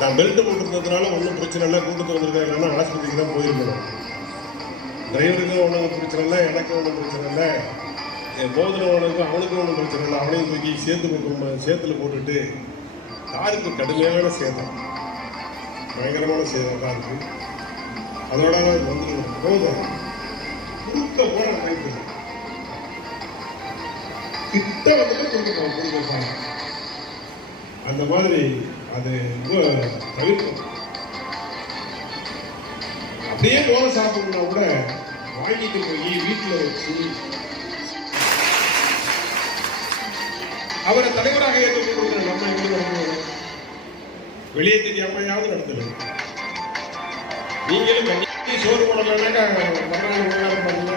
நான் பெல்ட் போட்டுருந்ததுனால ஒன்றும் பிரச்சனை இல்லை, கூட்டத்தில் வந்திருக்காங்கன்னா ஆஸ்பத்திரிக்கு தான் போயிருக்கணும். டிரைவருக்கும் ஒன்றும் பிரச்சனை இல்லை, எனக்கும் ஒன்றும் பிரச்சனை இல்லை, என் போதனவனுக்கும் அவனுக்கும் ஒன்றும் பிரச்சனை இல்லை. அவனையும் தூக்கி சேத்துல போட்டுட்டு காருக்கு கடுமையான சேதம், பயங்கரமான சேதம் காருக்கு. அதோட வந்து போதும் குறுக்க போன கைது கிட்ட வந்துட்டு குறுக்க அந்த மாதிரி அது தவிர்க்கும். அப்படியே தோலை சாப்பிடணும்னா கூட வாங்கிட்டு போய் வீட்டில் வச்சு அவரை தலைவராக ஏற்றுக்கொண்டு நம்ம எங்களுக்கு நடத்துவோம். வெளியே தெரியாமையாவது நடத்துறது. நீங்களும் கண்டிப்பா சோறு போடலன்னாக்கா மறுநாள் பண்ணல,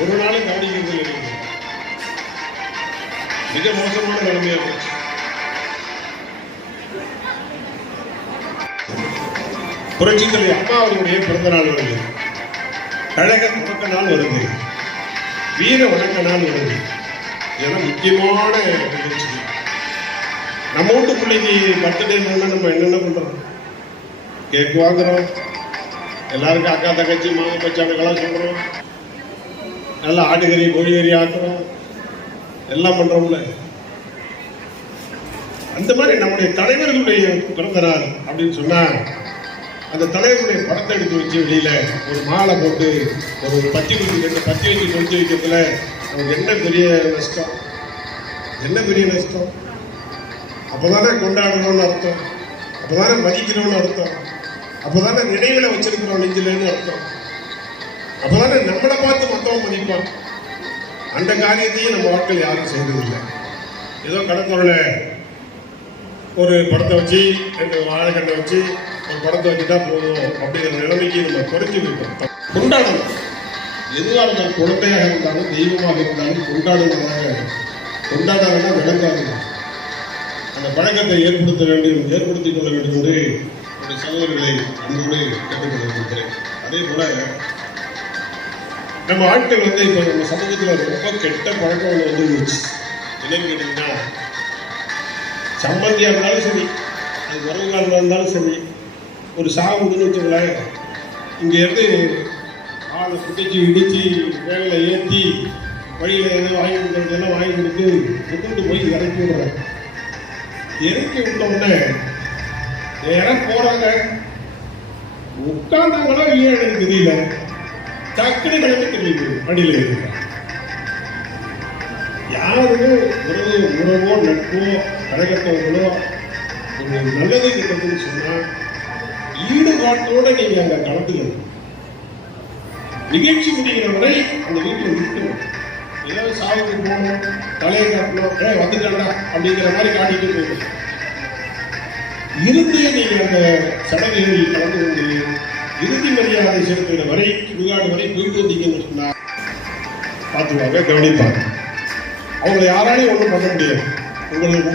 ஒரு நாளும் கவனிக்கிறது இல்லை. மிக மோசமான நிலைமையா போச்சு. புரட்சித் தலைவர் அம்மா அவர்களுடைய பிறந்த நாள் வருது, கழக தொடக்க நாள் வருது, வீர வணக்க நாள் வருது. இதெல்லாம் முக்கியமான நிகழ்ச்சி. நம்ம வீட்டு பிள்ளைக்கு பர்த்டே நம்ம என்னென்ன பண்றோம்? கேக் வாங்குறோம், எல்லாருக்கும் அக்கா தங்கச்சி மாமா பச்சானுக்கெல்லாம் சொல்றோம், நல்லா ஆட்டுக்கறி கோழிக்கறி ஆக்குறோம், எல்லாம் பண்றோம்ல. அந்த மாதிரி நம்முடைய தலைவர்களுடைய பிறந்த நாள் அப்படின்னு சொன்னா அந்த தலைவருடைய படத்தை எடுத்து வச்சு வெளியில ஒரு மாலை போட்டு ஒரு பத்தி வச்சு கொளுத்தி வைக்கிறதுல நமக்கு என்ன பெரிய நஷ்டம்? என்ன பெரிய நஷ்டம்? அப்பதானே கொண்டாடணும்னு அர்த்தம், அப்பதானே மதிக்கணும்னு அர்த்தம், அப்பதானே நினைவுல வச்சிருக்கிறோம் நெஞ்சிலன்னு அர்த்தம், அப்பதானே நம்மளை பார்த்து மொத்தம் மதிப்பான். அந்த காரியத்தையும் நம்ம வாழ்க்கையில் யாரும் செய்யறதில்லை. ஏதோ கடற்கரையில ஒரு படத்தை வச்சு ரெண்டு வாழைக்கண்ணை வச்சு ஒரு படத்தை வச்சுட்டா போதும் அப்படிங்கிற நிலைமைக்கு நம்ம குறைஞ்சி இருக்கோம். கொண்டாடணும், எதுவாக இருந்தாலும் குழந்தையாக இருந்தாலும் தெய்வமாக இருந்தாலும் கொண்டாடாதுன்னா விளங்காது. அந்த பழக்கத்தை ஏற்படுத்திக் கொள்ள வேண்டும் என்று என்னுடைய சகோதரர்களை அன்போடு கேட்டுக்கொண்டிருக்கிறேன். அதே போல நம்ம ஆட்கள் வந்து இப்போ நம்ம சமூகத்தில் ரொம்ப கெட்ட பழக்கம் வந்துருச்சு. என்னன்னு கேட்டீங்கன்னா, சம்பந்தியா இருந்தாலும் சரி, அது உறவுகாரர்களாக இருந்தாலும் சரி, ஒரு சாகுன்னு வச்சுக்கல, இங்க இருந்து ஆளை சுட்டிச்சு இடிச்சு வேலையில ஏற்றி வழியில ஏதோ வாங்கி கொடுக்கறதெல்லாம் வாங்கி கொடுத்து முட்டு போய் இறக்கி விடுறாங்க. இறக்கி விட்ட உடனே நேரம் போறாங்க, உட்கார்ந்தாங்களா இல்லையா எனக்கு தெரியல, டக்குனு கிளம்பி தெரியுது வண்டியில இருக்கிறாங்க. யாருமே உறவோ நட்போ கழகத்தவங்களோ ஒரு நல்லது இருக்கிறதுன்னு சொன்னா ஈடுபாட்டோட நீங்க அங்க கலந்துக்கணும். நிகழ்ச்சி முடிகிற வரை அந்த வீட்டில் இருக்கணும். ஏதாவது சாவுக்கு போகணும், தலையை காட்டணும், வந்துட்டா அப்படிங்கிற மாதிரி காட்டிட்டு போகணும். இறுதியை நீங்க அந்த சடங்குகளில் கலந்து கொண்டு இறுதி மரியாதை செலுத்துகிற வரை சுடுகாடு வரை போயிட்டு வந்தீங்கன்னு சொன்னா பார்த்துவாங்க, கவனிப்பாங்க. அவங்களை யாராலையும் ஒன்றும் பண்ண முடியாது. உங்களுக்கு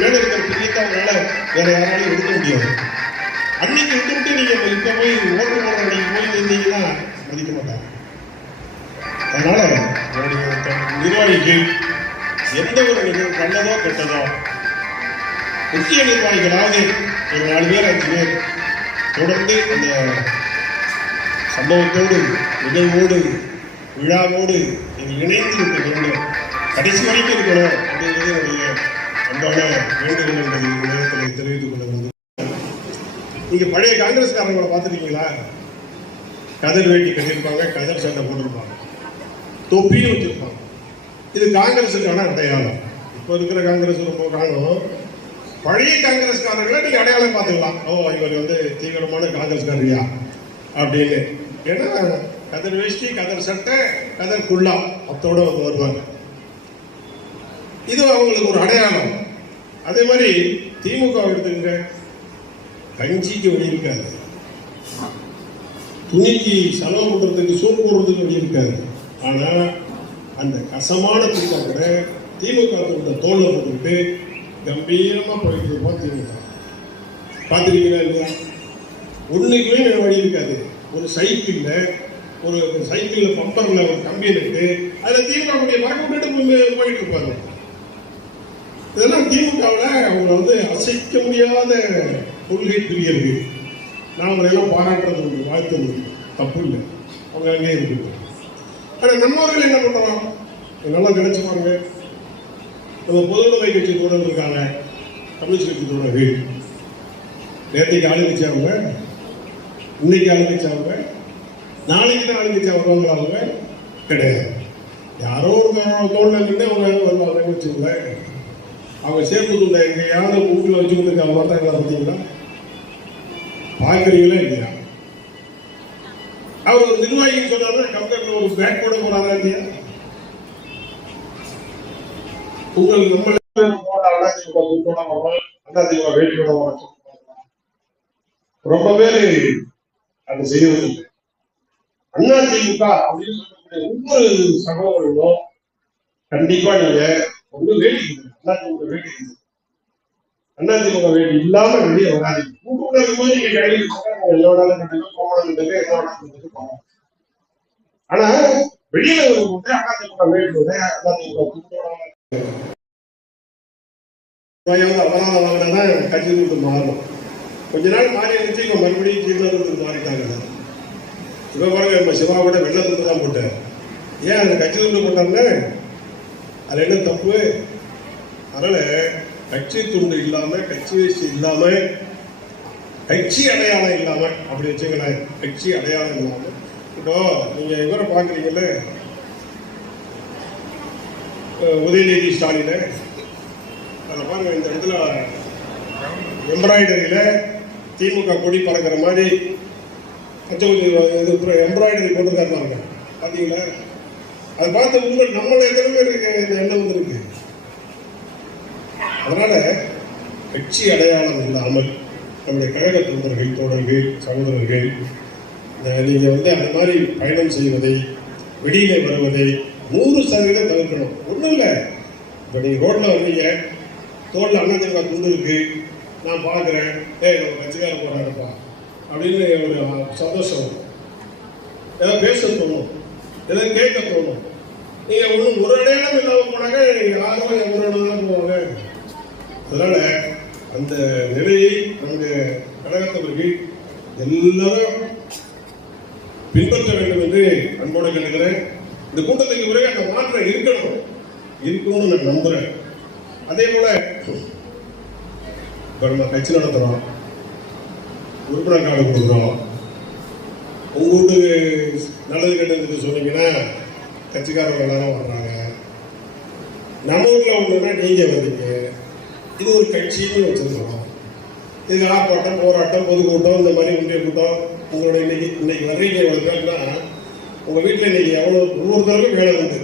மேல இருக்கிற பிரியத்தை அவங்களால வேற யாராலையும் எடுக்க முடியாது. அன்னைக்கு விட்டு நீங்க இப்ப போய் ஓட்டு போடுற நீங்க போய் இருந்தீங்கன்னா மதிக்க மாட்டாங்க. அதனால நிர்வாகிகள் எந்த ஒரு நிகழ்வு நல்லதோ கெட்டதோ, முக்கிய நிர்வாகிகளாவது ஒரு 4 பேர் 5 பேர் தொடர்ந்து அந்த சம்பவத்தோடு நிகழ்வோடு விழாவோடு நீங்கள் இணைந்து இருக்க வேண்டும், கடைசி வரைக்கும் இருக்கணும் அப்படிங்கிறது என்னுடைய அன்பான வேண்டுகோள் என்பதை நேரத்தில் தெரிவித்துக் கொள்ள வேண்டும். நீங்க பழைய காங்கிரஸ்காரங்களை பார்த்துருக்கீங்களா? கதர் வேட்டி கட்டியிருப்பாங்க, கதர் சட்டை போட்டிருப்பாங்க, தொப்பியும் வச்சிருப்பாங்க. இது காங்கிரஸுக்கான அடையாளம். இப்போ இருக்கிற காங்கிரஸ் ரொம்ப காலம். பழைய காங்கிரஸ்காரர்களை நீங்க அடையாளம் பார்த்துக்கலாம். இவர் வந்து தீவிரமான காங்கிரஸ்காரியா அப்படின்னு. ஏன்னா கதர் வேஷ்டி, கதர் சட்டை, கதர் குள்ளா அத்தோட வந்து வருவாங்க. இது அவங்களுக்கு ஒரு அடையாளம். அதே மாதிரி திமுக எடுத்துங்க, கஞ்சிக்கு வழி இருக்காது, துணிக்கு செலவு பண்றதுக்கு சோப்பு போடுறதுக்கு வழி இருக்காது. ஆனா அந்த கசமான திட்டங்களை திமுக தோல்ல போட்டுக்கிட்டு கம்பீரமா போயிட்டு இருப்போம். திமுக பார்த்துருக்கீங்களா இல்லையா? ஒண்ணுக்குமே வழி இருக்காது. ஒரு சைக்கிள்ல பம்பர்ல ஒரு கம்பி இருக்கு, அதுல திமுக மறக்க போயிட்டு இருப்பாரு. இதெல்லாம் திமுகவில் அவங்க வந்து அசைக்க முடியாத கொள்கை பிரியர்கள். நான் அவங்களை எல்லாம் பாராட்டுறது உண்டு, வாழ்த்து தப்பு இல்லை, அவங்க அங்கே இருக்கு. ஆனால் நம்மவர்கள் என்ன பண்றோம், நல்லா நினைச்சு பாருங்க. நம்ம பொதுவுடைமை கட்சி தோழர்கள் இருக்காங்க, கம்யூனிஸ்ட் கட்சி தோழர்கள். நேற்றைக்கு ஆளுங்கட்சி அவங்க, இன்னைக்கு ஆளுங்கட்சி அவங்க, நாளைக்கு தான் ஆளுங்கட்சி வருவாங்களா? அவங்க கிடையாது. யாரோ ஒரு தோழர் நின்று அவங்க வருவாங்கன்னு வச்சுக்கோங்களேன். அவங்க சேர்ப்பு துண்டை எங்கேயாவது மூக்கில் வச்சு கொடுத்துருக்காங்க பார்த்தாங்களா? பார்த்தீங்களா? பார்க்குறீங்களா இல்லையா? அவர் ஒரு நிர்வாகின்னு சொன்னாருன்னா கம்பெனியில் ஒரு பேக் போட போறாரா இல்லையா? உங்கள் நம்ம ரொம்ப பேரு அதை செய்வதில்லை. அதிமுக அப்படின்னு சொல்லக்கூடிய ஒவ்வொரு சகோதரர்களும் கண்டிப்பா நீங்க ஒன்று வேடிக்கை அதிமுக வேடிக்கை அதிமுக வேடி இல்லாம வெளியே வராதிங்க. கூட்டுறவு நீங்க கையில் எல்லோராலும் போகணும். ஆனா வெளியில வரும்போது அதிமுக வேண்டுவது அதிமுக அபராதம் வாங்கினா கட்சி கொடுத்து மாறும். கொஞ்ச நாள் மாறி இருந்துச்சு, இப்ப மறுபடியும் கீழே மாறிட்டாங்க. இப்ப பாருங்க, நம்ம சிவா கூட வெள்ள துண்டு தான் போட்டார். ஏன் அந்த கட்சி துண்டு போட்டாங்க? அது என்ன தப்பு? அதனால கட்சி துண்டு இல்லாம, கட்சி வேஷ்டி இல்லாம, கட்சி அடையாளம் இல்லாம, அப்படி வச்சுங்களேன். கட்சி அடையாளம் இல்லாம இப்போ நீங்க இவரை பாக்குறீங்கல்ல, உதயநிதி ஸ்டாலின், அதை பாருங்க, இந்த இடத்துல எம்ப்ராய்டரியில திமுக கொடி பறக்கிற மாதிரி எம்ப்ராய்டரி போட்டுருக்காரு பாத்தீங்களா? அதை பார்த்து உங்கள் நம்மள எத்தனை பேர் இந்த எண்ணம் வந்துருக்கு. அதனால கட்சி அடையாளம் இல்லாமல் நம்முடைய கழக தொண்டர்கள், தோழர்கள், சகோதரர்கள் நீங்க வந்து அந்த மாதிரி பயணம் செய்வதை, வெளியில வருவதை 100% தவிர்க்கணும். ஒன்றும் இல்லை, இப்போ நீங்க ரோட்ல வந்தீங்க, தோல்ல அதிமுக குண்டு இருக்கு, நான் பார்க்குறேன், நம்ம கட்சிக்கார போறாருப்பா அப்படின்னு ஒரு சந்தோஷம், ஏதாவது பேச தோணும், ஏதாவது கேட்க தோணும். நீங்க ஒன்றும் ஒரு அடையாளம் இல்லாமல் போனாங்க, யாரும் ஒரு இடம் போவாங்க. அதனால அந்த நிலையை நம்முடைய கழகத்தவர்கள் எல்லாரும் பின்பற்ற வேண்டும் என்று அன்போடு கேட்கிறேன். இந்த கூட்டத்துக்கு பிறகு அந்த மாற்றம் இருக்கணும்னு நான் நம்புறேன். அதே போல இப்ப நம்ம கட்சி நடத்துறோம், உறுப்பினர் கார்டு கொடுக்குறோம். உங்க வீட்டுக்கு நல்லது கெட்டதுக்கு சொன்னீங்கன்னா கட்சிக்காரங்க எல்லாரும் வர்றாங்க. நம்ம ஊர்ல ஒண்ணுன்னா நீங்க வந்தீங்க. இது ஒரு கட்சின்னு வச்சிருக்கோம். இது ஆர்ப்பாட்டம், போராட்டம், பொதுக்கூட்டம், இந்த மாதிரி ஒன்றிய கூட்டம். உங்களோட இன்னைக்கு வர்றீங்க எவ்வளவு பேர்னா, உங்க வீட்டுல இன்னைக்கு எவ்வளவு ஒவ்வொருத்தருக்கும் வேலை உண்டு.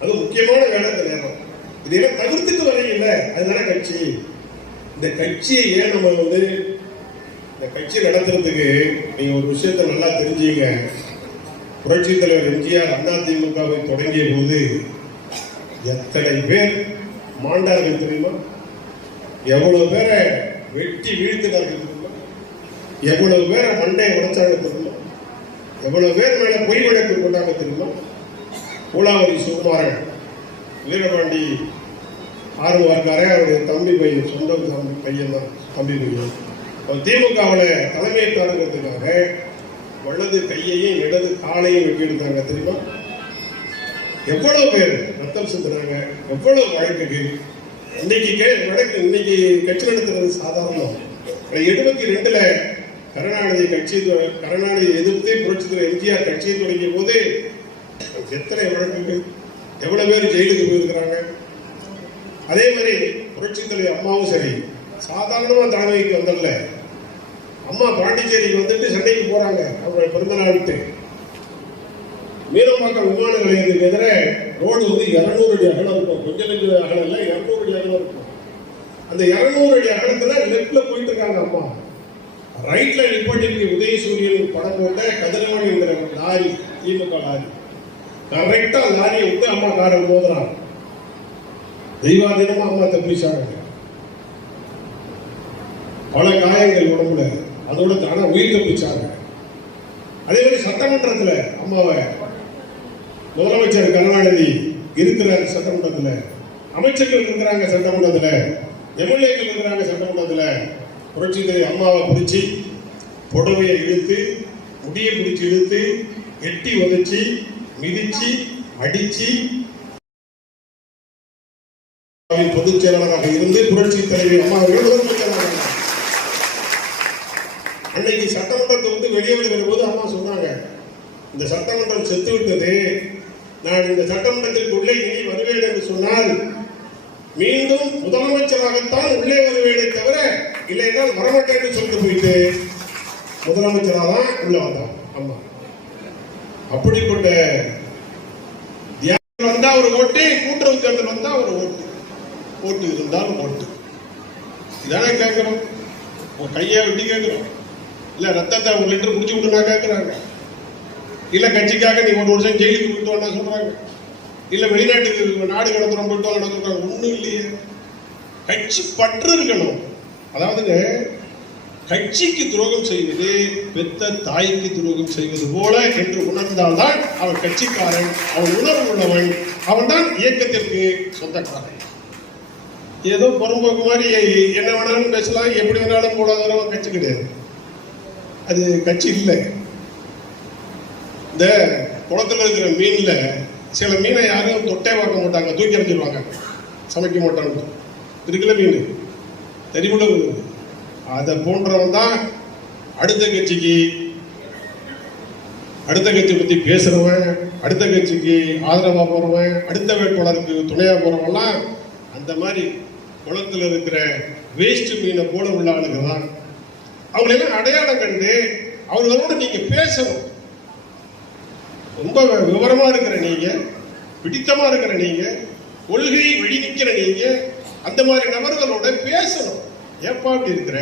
அது முக்கியமான வேலை இந்த நேரம். இதெல்லாம் தவிர்த்துட்டு வர்றீங்கல்ல, அதுதானே கட்சி. இந்த கட்சியை ஏன் நம்ம வந்து இந்த கட்சி நடத்துறதுக்கு நீங்க ஒரு விஷயத்த நல்லா தெரிஞ்சீங்க. புரட்சி தலைவர் எம்ஜிஆர் அதிமுகவை தொடங்கிய போது எத்தனை பேர் மாண்டார்கள் தெரியுமா? எவ்வளவு பேரை வெட்டி வீழ்த்தினார்கள் தெரியுமா? எவ்வளவு பேரை மண்டையை உடைச்சாங்க தெரியுமா? எவ்வளவு பேர் மேல பொய் வழக்கு கொண்டாங்க தெரியுமா? பூலாவதி சுகுமாரன், வீரபாண்டி ஆர்வக்காரே, அவருடைய தம்பி பையன், சொந்த பையன் தான், தம்பி பையன். திமுகவில் தலைமை தாரங்கிறதுக்காக வலது கையையும் இடது காலையும் வெட்டி எடுத்தாங்க தெரியுமா? எவ்வளவு பேர் ரத்தம் சிந்துறாங்க, எவ்வளவு வழக்குகள். இன்னைக்கு வழக்கு, இன்னைக்கு கட்சி நடத்துறது சாதாரணம். 72ல கருணாநிதி எதிர்த்து புரட்சி தலைவர் எம்ஜிஆர் கட்சியை தொடங்கிய போது எத்தனை வழக்குகள், எவ்வளவு பேர் ஜெயிலுக்கு போயிருக்கிறாங்க. அதே மாதிரி புரட்சி தலைவர் அம்மாவும் சரி, சாதாரணமா தலைமைக்கு வந்தல. அம்மா பாண்டிச்சேரிக்கு வந்துட்டு சென்னைக்கு போறாங்க, அவங்க பிறந்த நாளுக்கு. மீனம்பாக்கம் விமான நிலையத்துக்கு எதிர ரோடு வந்து 200 அடி அகலம் இருக்கும். கொஞ்சம் கொஞ்சம் அகலம் இல்லை, 200 அடி அகலம் இருக்கும். அந்த 200 அடி அகலத்துல லெப்ட்ல போயிட்டு இருக்காங்க அம்மா. ரைட்ல நிப்பாட்டி உதயசூரியன் படம் போட்ட கதிரவன் என்கிற லாரி, திமுக லாரி, கரெக்டா லாரியை விட்டு அம்மா காரில் மோதுறாங்க. தெய்வாதீனமா அம்மா தப்பிச்சாங்க. பல காயங்கள் உடம்புல, அதோட தானே உயிர் தப்பிச்சாங்க. அதே மாதிரி சட்டமன்றத்தில் அம்மாவை முதலமைச்சர் கருணாநிதி இருக்கிறார். சட்டமன்றத்தில் அமைச்சர்கள் இருக்கிறாங்க சட்டமன்றத்துல, எம்எல்ஏக்கள் இருக்கிறாங்க சட்டமன்றத்துல. புரட்சி தலைவி அம்மாவை பிடிச்சி புடவையை இழுத்து, முடியை பிடிச்சி இழுத்து, எட்டி உதைச்சி, மிதிச்சு, அடிச்சு பொதுச் செயலாளராக இருந்து புரட்சி தலைவி அம்மா அவர்கள் அன்னைக்கு சட்டமன்றத்தை வெளியே வருகிற போது அம்மா சொன்னாங்க, இந்த சட்டமன்றம் செத்து விட்டது, நான் இந்த சட்டமன்றத்திற்கு உள்ளே இனி வருவேன் என்று சொன்னால் மீண்டும் முதலமைச்சராகத்தான் உள்ளே வருவேனே தவிர இல்லை என்றால் வரமாட்டேன் என்று சொல்லிட்டு போயிட்டு முதலமைச்சராக தான் உள்ள வந்தான் அம்மா. அப்படிப்பட்ட வந்தா ஒரு ஓட்டு, கூட்டுறவு தேர்தல் வந்தா ஒரு ஓட்டு, ஓட்டு இருந்தாலும் ஓட்டு. இதானே கேட்கிறோம், கையை விட்டு கேட்கிறோம். இல்ல ரத்தத்தை ஒரு லிட்டர் குடிச்சு விட்டுனா கேட்கிறாங்க. இல்ல கட்சிக்காக நீ ஒரு வருஷம் ஜெயிலுக்கு போயிட்டு வாங்க சொல்றாங்க. இல்ல வெளிநாட்டுக்கு நாடு கடத்துறோம் போயிட்டு வாங்க சொல்றாங்க. ஒண்ணும் இல்லையே, கட்சி பற்று இருக்கணும். அதாவது கட்சிக்கு துரோகம் செய்வது பெத்த தாய்க்கு துரோகம் செய்வது போல என்று உணர்ந்தால்தான் அவன் கட்சிக்காரன், அவன் உணர்வு உள்ளவன், அவன் தான் இயக்கத்திற்கு சொந்தக்காரன். ஏதோ புறம்போக்கு மாதிரி என்ன வேணாலும் பேசலாம், எப்படி வேணாலும் போடாதவன் கட்சி கிடையாது. அது கட்சி இல்லை. இந்த குளத்துல இருக்கிற மீன்ல சில மீனை யாரும் தொட்டே பார்க்க மாட்டாங்க, தூக்கி எறிஞ்சிருவாங்க, சமைக்க மாட்டாங்க. இருக்குல்ல மீன் தெரிவுள்ள, அதை போன்றவன் தான் அடுத்த கட்சிக்கு, அடுத்த கட்சி பத்தி பேசுறவன், அடுத்த கட்சிக்கு ஆதரவா போறவன், அடுத்த வேட்பாளருக்கு துணையா போறவன்லாம் அந்த மாதிரி குளத்துல இருக்கிற வேஸ்ட் மீனை போல உள்ள ஆளுங்க தான். அவங்களெல்லாம் அடையாளம் கண்டு அவங்களோட நீங்க பேசணும். ரொம்ப விவரமா இருக்கிற நீங்க, பிடித்தமா இருக்கிற நீங்க, கொள்கையை வெடி நிற்கிற நீங்க, அந்த மாதிரி நபர்களோட பேசணும். ஏப்பா இப்படி இருக்கிற,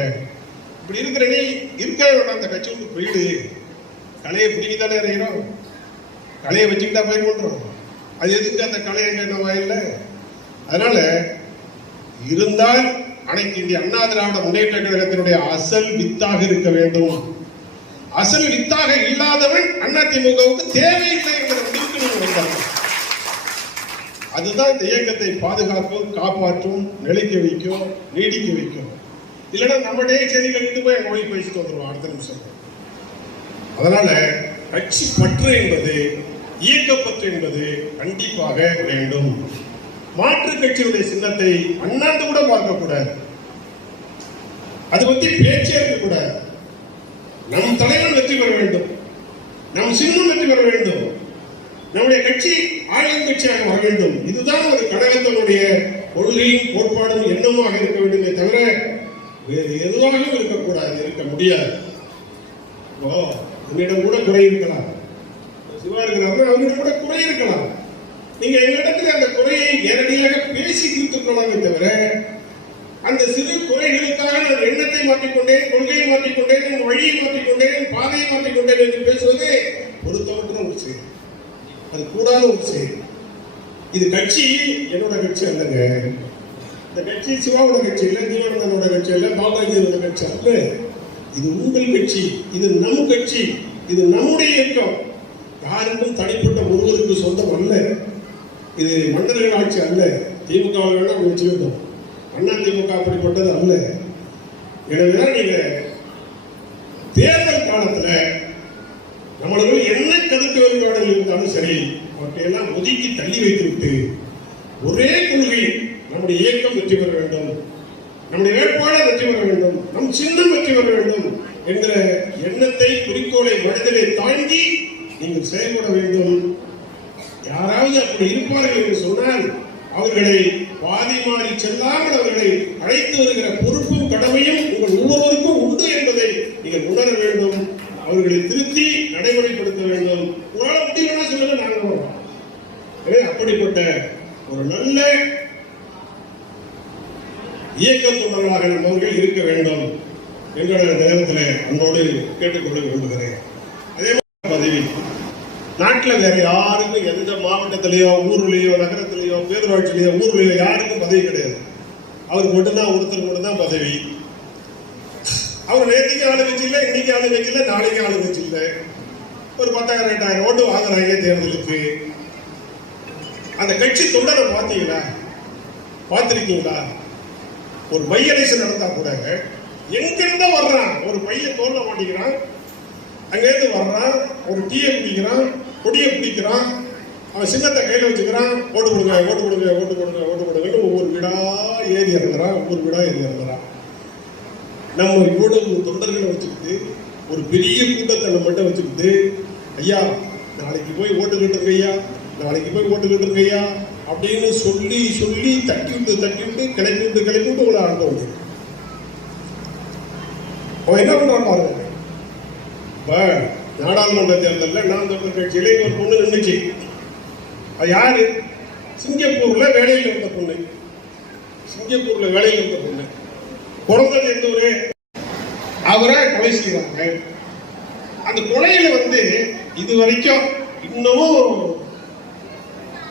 இப்படி இருக்கிற நீ இருக்க அந்த கட்சி விட்டு போயிடு. கலையை பிடிக்கத்தானே இறைகிறோம், கலையை வச்சுக்கிட்டா பயிர் பண்றோம். அது எதுக்கு அந்த கலையை நம்ம இல்லை. அதனால இருந்தால் அனைத்து இந்திய அண்ணா திராவிட முன்னேற்ற கழகத்தினுடைய அசல் வித்தாக இருக்க வேண்டும். அசல் வித்தாக இல்லாதவன் அதிமுகவுக்கு தேவையில்லை என்கிற முடிவுக்கு நீங்க வந்தாங்க. அதுதான் இந்த இயக்கத்தை பாதுகாக்கும், காப்பாற்றும், நிலைக்க வைக்கும், நீடிக்க வைக்கும். இல்லைன்னா நம்மளே சரி கழித்து போய் மொழி பேசிட்டு வந்துடுவோம் அடுத்த நிமிஷம். அதனால கட்சி பற்று என்பது, இயக்கப்பற்று என்பது கண்டிப்பாக வேண்டும். மாற்று கட்சியுடைய சின்னத்தை அண்ணாந்து கூட பார்க்கக்கூடாது, அது பற்றி பேச்சே இருக்கக்கூடாது. நம் தலைவன் வெற்றி பெற வேண்டும், நம் சின்னம் வெற்றி பெற வேண்டும், நம்முடைய கட்சி ஆளும் கட்சியாக வர வேண்டும். இதுதான் ஒரு கழகத்தினுடைய கொள்கையும் கோட்பாடும் எண்ணமாக இருக்க வேண்டுமே தவிர வேறு எதுவாகவும் இருக்கக்கூடாது, இருக்க முடியாது. உன்னிடம் கூட குறை இருக்கலாம், சிவா இருக்கிறார்கள், அவர்களிடம் கூட குறை இருக்கலாம். நீங்க எங்களிடத்தில் அந்த குறையை நேரடியாக பேசி தீர்த்துக் கொள்ளலாமே தவிர அந்த சிறு குறைகளுக்காக நான் எண்ணத்தை மாற்றிக்கொண்டேன், கொள்கையை மாற்றிக்கொண்டேன், வழியை மாற்றிக்கொண்டேன், பாதையை மாற்றிக்கொண்டேன் என்று பேசுவது பொருத்தமற்ற ஒரு செயல், அது கூடாத ஒரு செயல். இது கட்சி என்னோட கட்சி அல்லங்க, இந்த கட்சி சிவாவோட கட்சி இல்லை, ஜீவானந்தனோட கட்சி இல்லை, பாபாஜியோட கட்சி அல்ல. இது உங்கள் கட்சி, இது நம் கட்சி, இது நம்முடைய இயக்கம். யாருக்கும் தனிப்பட்ட ஒருவருக்கு சொந்தம் அல்ல. இது மன்னர்கள் ஆட்சி அல்ல. திமுக வேணா வச்சுக்கிட்டோம், அண்ணா திமுக அப்படிப்பட்டது அல்ல. எனவே நீங்க தேர்தல் காலத்துல நம்மளுக்கு என்ன கருத்து வேறுபாடுகள் இருந்தாலும் சரி, அவற்றையெல்லாம் ஒதுக்கி தள்ளி வைத்துவிட்டு ஒரே கொள்கை, நம்முடைய இயக்கம் வெற்றி பெற வேண்டும், நம்முடைய வேட்பாளர் வெற்றி பெற வேண்டும், நம் சின்னம் வெற்றி பெற வேண்டும் என்ற எண்ணத்தை, குறிக்கோளை மனதிலே தாங்கி நீங்கள் செயல்பட வேண்டும். யாராவது அப்படி இருப்பார்கள் என்று சொன்னால் அவர்களை பாதி மாறி செல்லாமல் அவர்களை அழைத்து வருகிற பொறுப்பும் கடமையும் உங்கள் ஒவ்வொருவருக்கும் உண்டு என்பதை நீங்கள் உணர வேண்டும். அவர்களை திருத்தி நடைமுறைப்படுத்த வேண்டும். உங்களால் முடியலன்னா சொல்லுங்க, நாங்கள் வரோம். அப்படிப்பட்ட ஒரு நல்ல இயக்க தொண்டர்களாக நம்மவர்கள் இருக்க வேண்டும் என்ற நேரத்தில் அன்னோடு கேட்டுக்கொள்ள விரும்புகிறேன். அதே மாதிரி பதவி நாட்டில் வேற யாருக்கும் எந்த மாவட்டத்திலேயோ ஊர்லயோ நகரத்திலேயோ பேரூராட்சியிலேயோ ஊர்லயோ யாருக்கும் பதவி கிடையாது. அவருக்கு மட்டும்தான், ஒருத்தருக்கு மட்டும்தான் பதவி. அவர் நேற்றுக்கு ஆளுங்கட்சி இல்லை, இன்னைக்கு ஆளுங்கட்சி இல்லை, நாளைக்கு ஆளுங்கட்சி இல்லை. ஒரு 10,000 8,000 ஓட்டு வாங்குறாங்க தேர்தலுக்கு. அந்த கட்சி தொண்டரை பார்த்தீங்களா? பார்த்திருக்கீங்களா? ஒரு பை எலெக்ஷன் நடந்தா கூட எங்கிருந்தா வர்றான், ஒரு பையன் தோல்ல மாட்டிக்கிறான், அங்கேருந்து வர்றான், ஒரு டீயை பிடிக்கிறான், கொடியை பிடிக்கிறான், அவன் சின்னத்தை கையில வச்சுக்கிறான், ஓட்டு கொடுங்க ஓட்டு கொடுங்க ஓட்டு கொடுங்க ஓட்டு கொடுங்கன்னு ஒவ்வொரு வீடா ஏறி இறங்குறான், ஒவ்வொரு வீடா ஏறி இறங்குறான். நம்ம இவ்வளவு தொண்டர்களை வச்சுக்கிட்டு ஒரு பெரிய கூட்டத்தை நம்மகிட்ட வச்சுக்கிட்டு, ஐயா நாளைக்கு போய் ஓட்டு கேட்டுருங்க ஐயா, நாளைக்கு போய் ஓட்டு கேட்டுருங்க ஐயா அப்படின்னு சொல்லி சொல்லி தட்டி விட்டு கிளப்பி விட்டு உங்களை அனுப்ப முடியும். அவன் என்ன பண்றான் பாருங்க. இப்ப நாடாளுமன்ற தேர்தலில் நாம் தமிழர் கட்சியிலே ஒரு பொண்ணு நின்றுச்சு. அது யாரு? சிங்கப்பூர்ல வேலையில் இருந்த பொண்ணு. சிங்கப்பூர்ல வேலையில் இருந்த பொண்ணு பிறந்தது எந்த ஊரு? அவரை கொலை செய்யறாங்க. அந்த கொலையில இது வரைக்கும் இன்னமும்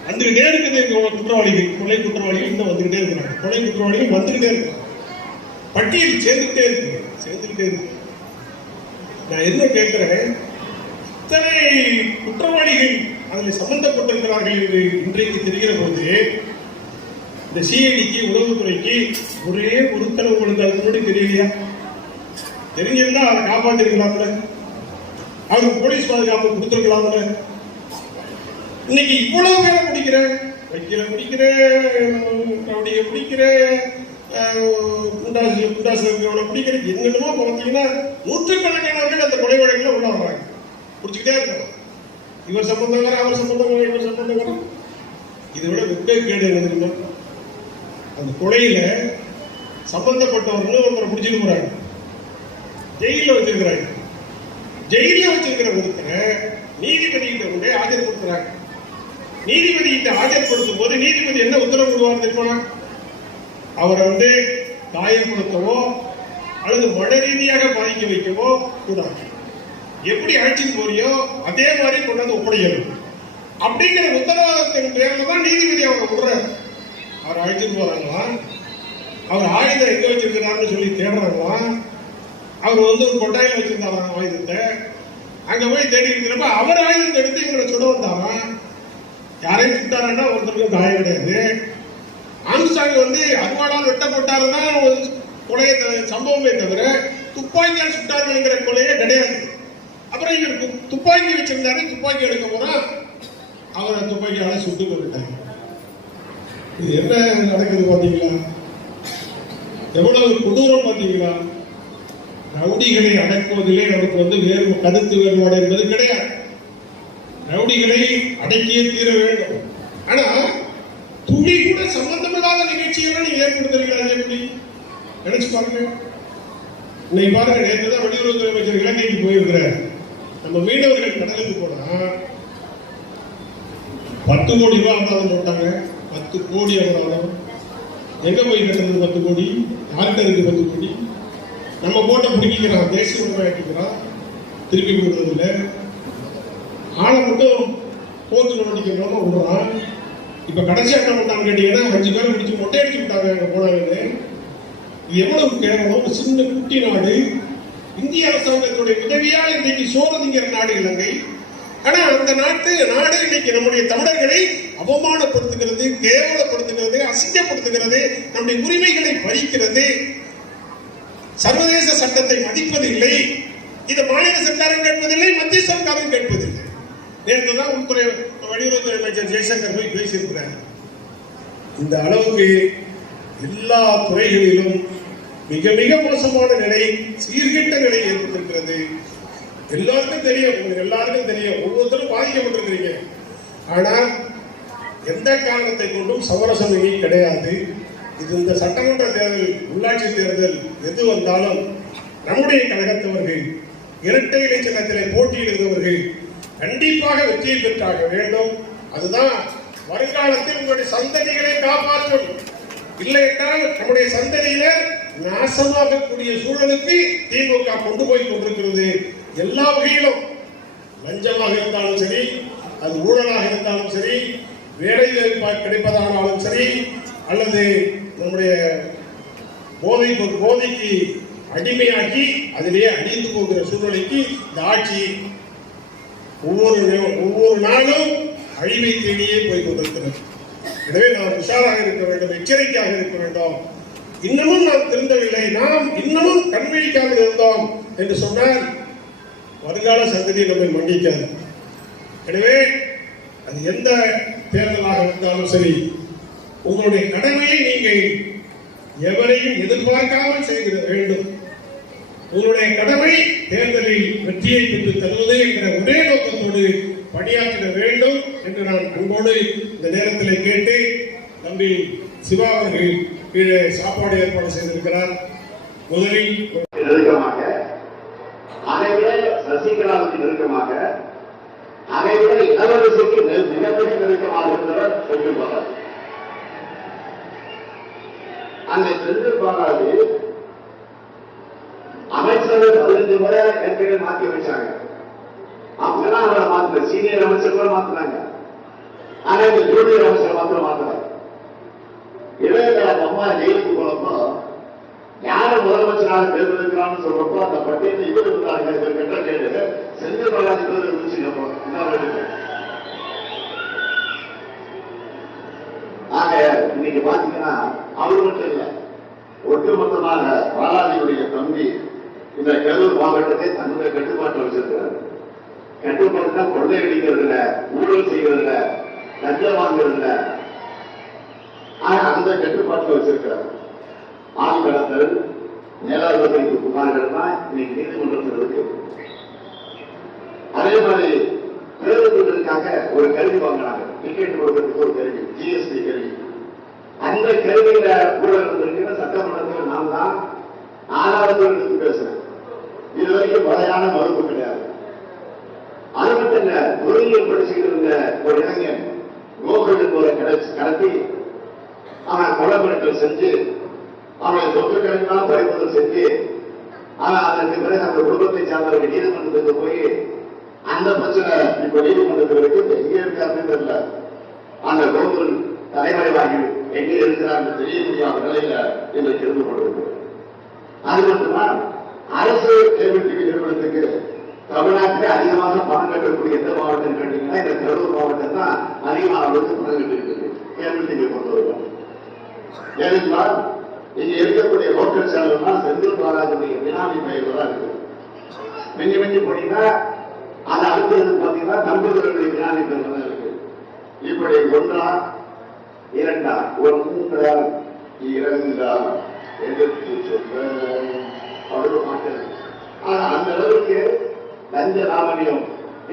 வந்துகிட்டே இருக்குது. குற்றவாளிகள், கொலை குற்றவாளிகள் இன்னும் வந்துகிட்டே இருக்கிறாங்க. கொலை குற்றவாளிகள் வந்துகிட்டே இருக்கிறாங்க. பட்டியல் சேர்ந்துகிட்டே இருக்கு. நான் என்ன கேட்கிறேன், இத்தனை குற்றவாளிகள் அதில் சம்பந்தப்பட்டிருக்கிறார்கள் என்று இன்றைக்கு தெரிகிற போது இந்த சிஐடிக்கு, உளவுத்துறைக்கு ஒரே ஒருத்தர் உங்களுக்கு அது முன்னாடி தெரியலையா? தெரிஞ்சிருந்தா அதை காப்பாற்றிருக்கலாம்ல, அவருக்கு போலீஸ் பாதுகாப்பு கொடுத்திருக்கலாம்ல. இன்னைக்கு இவ்வளவு பேரை பிடிக்கிற, வைக்கிற பிடிக்கிற, ரவுடியை பிடிக்கிற, குண்டாசு பிடிக்கிற, என்னென்னமோ பார்த்தீங்கன்னா நூற்றுக்கணக்கானவர்கள் அந்த கொலை வழக்கில் உள்ள வர்றாங்க. பிடிச்சிக்கிட்டே இருக்காங்க. இவர் சம்பந்தங்கிற, அவர் சம்பந்தங்கிற, இவர் சம்பந்தங்கிற. இதை விட வெட்கக்கேடு என்ன தெரியுமா? அந்த கொலையில சம்பந்தப்பட்டவர்கள் ஒருத்தரை பிடிச்சிட்டு போறாங்க, ஜெயில வச்சிருக்கிறாங்க. ஜெயில வச்சிருக்கிற ஒருத்தரை நீதிபதி கிட்ட கொண்டு ஆஜர்படுத்துறாங்க. நீதிபதி கிட்ட ஆஜர்படுத்தும் போது நீதிபதி என்ன உத்தரவு விடுவார் தெரியுமா? அவரை காயப்படுத்தவோ அல்லது மன ரீதியாக பாதிக்க வைக்கவோ கூடாது. எப்படி அழைச்சிட்டு போறியோ அதே மாதிரி கொண்டாந்து ஒப்படைக்கணும் அப்படிங்கிற உத்தரவாதத்தின் பேர்ல தான் நீதிபதி அவரை விடுறாரு. அவர் அழைச்சிட்டு போறாங்களா, அவர் ஆயுதம் எங்க வச்சிருக்கிறாருன்னு சொல்லி தேடுறாங்களா, அவர் ஒரு கொட்டாயில வச்சிருந்தாரா ஆயுதத்தை, அங்க போய் தேடி இருக்கிறப்ப அவர் ஆயுதத்தை எடுத்து இவங்களை சுட வந்தாரா? யாரையும் சுட்டாருன்னா ஒருத்தருக்கும் காயம் கிடையாது. ஆம்ஸ்டாங் அருவாளால் வெட்டப்பட்டாருன்னா கொலையை சம்பவமே தவிர துப்பாக்கியால் சுட்டாருங்கிற கொலையே கிடையாது. அப்புறம் இவர் துப்பாக்கி வச்சிருந்தாரு, துப்பாக்கி எடுக்க போனா அவரை துப்பாக்கியால சுட்டு கொண்டுட்டாங்க. இது என்ன நடக்குது பாத்தீங்களா? எவ்வளவு கொடூரம் பாத்தீங்களா? ரவுடிகளை அடக்குவதிலே நமக்கு வேறு கருத்து வேறுபாடு என்பது கிடையாது. ரவுடிகளை அடக்கியே தீர வேண்டும். ஆனா துளி கூட சம்பந்தமில்லாத நிகழ்ச்சிகளை நீங்க ஏற்படுத்துறீங்களா? எப்படி நினைச்சு பாருங்க. இன்னைக்கு பாருங்க, நேற்று தான் வெளியுறவுத்துறை அமைச்சர் இலங்கைக்கு போயிருக்கிறார். நம்ம மீனவர்கள் கடலுக்கு போனா 10 கோடி ரூபாய் அபராதம் போட்டாங்க. 10 கோடி அபராதம். எங்க போய் கட்டுறது 10 கோடி? யார்கிட்ட இருக்கு 10 கோடி? நம்ம போட்ட பிடிக்கிறான், தேசிய உரிமையாக்கிக்கிறான், திருப்பி கொடுத்ததில்லை. ஆளை மட்டும் போட்டு நோட்டிக்கிறோம் விடுறான். இப்ப கடைசியா என்ன பண்ணான்னு கேட்டீங்கன்னா 5 பேரை பிடிச்சி மொட்டை அடிச்சு விட்டாங்க அங்க போனாங்கன்னு. எவ்வளவு கேவலம்! சின்ன குட்டி நாடு, இந்திய அரசாங்கத்துடைய உதவியால் இன்னைக்கு சோறுதிங்கிற நாடு இலங்கை. ஆனா அந்த நாடு இன்னைக்கு நம்முடைய தமிழர்களை அவமானப்படுத்துகிறது, கேவலப்படுத்துகிறது, அசிங்கப்படுத்துகிறது, நம்முடைய உரிமைகளை பறிக்கிறது, சர்வதேச சட்டத்தை மதிப்பதில்லை. இது மாநில சர்க்காரும் கேட்பதில்லை, மத்திய சர்க்காரும் கேட்பதில்லை. நேற்று தான் உள்துறை வெளியுறவுத்துறை அமைச்சர் ஜெய்சங்கர் போய் பேசியிருக்கிறார். இந்த அளவுக்கு எல்லா துறைகளிலும் மிக மிக மோசமான நிலை, சீர்கெட்ட நிலை ஏற்பட்டிருக்கிறது. எல்லாருக்கும் தெரியும், ஒவ்வொருத்தரும் பாதிக்கப்பட்டிருக்கிறீங்க. ஆனால் எந்த காரணத்தை கொண்டும் சமரசம் இனி கிடையாது. இது இந்த சட்டமன்ற தேர்தல், உள்ளாட்சி தேர்தல் எது வந்தாலும் நம்முடைய கழகத்தவர்கள், இரட்டை இலை சின்னத்திலே போட்டியிடுகிறவர்கள் கண்டிப்பாக வெற்றியை பெற்றாக வேண்டும். அதுதான் வருங்காலத்தில் உங்களுடைய சந்ததிகளை காப்பாற்றும். இல்லை என்றால் நம்முடைய சந்ததியினர் நாசமாகக்கூடிய சூழலுக்கு திமுக கொண்டு போய் கொண்டிருக்கிறது. எல்லா வகையிலும், லஞ்சமாக இருந்தாலும் சரி, அது ஊழலாக இருந்தாலும் சரி, வேலை கிடைப்பதானாலும் சரி, அல்லது நம்முடைய போதைக்கு அடிமையாக்கி அதிலேயே அழிந்து போகிற சூழ்நிலைக்கு இந்த ஆட்சி ஒவ்வொரு நாளும் அழிவை தேடியே போய் கொண்டிருக்கிறது. எனவே நாம் உஷாராக இருக்க வேண்டும், எச்சரிக்கையாக இருக்க வேண்டும். இன்னமும் நாம் திருந்தவில்லை, நாம் இன்னமும் கண்விழிக்காமல் இருந்தோம் என்று சொன்னால் வருங்கால சந்ததி நம்மை மன்னிக்காது. எனவே அது எந்த தேர்தலாக இருந்தாலும் சரி, உங்களுடைய கடமையை நீங்கள் எவரையும் எதிர்பார்க்காமல் செய்திட வேண்டும். உங்களுடைய கடமை தேர்தலில் வெற்றியை பெற்று தருவது என்கிற ஒரே நோக்கத்தோடு பணியாற்ற வேண்டும் என்று நான் அன்போடு இந்த நேரத்தில் கேட்டு, தம்பி சிவா அவர்கள் கீழே சாப்பாடு ஏற்பாடு செய்திருக்கிறார். முதலில் நெருக்கமாக, அதைவிட சசிகலாவுக்கு நெருக்கமாக, அதைவிட இளவரசிக்கு மிகப்பெரிய நெருக்கமாக இருந்தவர் செந்தில் பாலாஜி. அந்த செந்தில் பாலாஜி அமைச்சர் 15 முறை ஏற்கனவே மாற்றி வச்சாங்க. அப்பதான் அவரை மாத்தின சீனியர் அமைச்சர் கூட மாத்தினாங்க. ஆனா இந்த ஜூனியர் அமைச்சர் மாத்திரம் மாத்தினாங்க. இளைஞர் அம்மா ஜெயிலுக்கு போனப்போ யார முதலமைச்சராக தேர்ந்தெடுக்கிறான்னு சொல்றப்போ அந்த பட்டியலில் இவர் இருந்தாங்க. கெட்ட கேட்டு செந்தில் பாலாஜி பேர் இருந்துச்சு. ஆக இன்னைக்கு பாத்தீங்கன்னா அவர் மட்டும் இல்ல, ஒட்டுமொத்தமாக பாலாஜியுடைய தம்பி இந்த கரூர் மாவட்டத்தை தன்னுடைய கட்டுப்பாட்டில் வச்சிருக்கிறார். கட்டுப்பாடுனா கொள்ளையடிக்கிறது இல்ல, ஊழல் செய்கிறது இல்ல, லஞ்சம் வாங்குறது இல்ல, அந்த கட்டுப்பாட்டில் வச்சிருக்கிறார். ஆண் கடத்தல், மேலாளர்களுக்கு புகார்கள் தான் இன்னைக்கு நீதிமன்றத்தில் இருக்கு. அதே மாதிரி பேருந்துகளுக்காக ஒரு கருவி வாங்கினாங்க, டிக்கெட் கொடுக்கறதுக்கு ஒரு கருவி, ஜிஎஸ்டி கருவி. அந்த கருவியில ஊழல் இருந்திருக்கிற சட்டமன்றத்தில் நான் தான் 4வது எடுத்து பேசுறேன். இதுவரைக்கும் முறையான மறுப்பு கிடையாது. அது மட்டும் இல்ல, பொறியியல் படிச்சுக்கிட்டு இருந்த ஒரு இளைஞன் கோகுல் என்பவரை கடத்தி அவன் கொலை மிரட்டல் செஞ்சு அவனை சொத்து கணக்கெல்லாம் பறிமுதல் செஞ்சு அதற்கு பிறகு அந்த குடும்பத்தை சார்ந்தவர்கள் நீதிமன்றத்துக்கு போய் அந்த பிரச்சனை இப்ப நீதிமன்றத்திற்கு எங்கே இருக்காருன்னு தெரியல. அந்த கோகுல் தலைமறைவாகி எங்கே இருக்கிறார் தெரிய முடியாத நிலையில இன்றைக்கு இருந்து கொண்டிருக்கு. அது மட்டும்தான் அரசு கேபிள் டிவி நிறுவனத்துக்கு தமிழ்நாட்டிலே அதிகமாக பணம் கட்டக்கூடிய எந்த மாவட்டம் கேட்டீங்கன்னா இந்த கரூர் மாவட்டம் தான் அதிகமான அளவுக்கு பணம் கட்டிருக்குது கேபிள் டிவி பொறுத்தவரைக்கும். ஏனென்றால் இங்க இருக்கக்கூடிய லோக்கல் சேனல் தான் செந்தில் பாலாஜியுடைய பினாமி பெயர் தான் இருக்கு. மிஞ்சி மிஞ்சி போனீங்கன்னா அது அடுத்தது பார்த்தீங்கன்னா நம்புதலுடைய பினாமி பெயர் தான் இருக்கு. இப்படி ஒன்றா இரண்டா ஒன்றால் இரண்டால் எதிர்த்து சொல்ல அவ்வளவு மாட்டது. ஆனா அந்த அளவுக்கு லஞ்ச லாவணியம்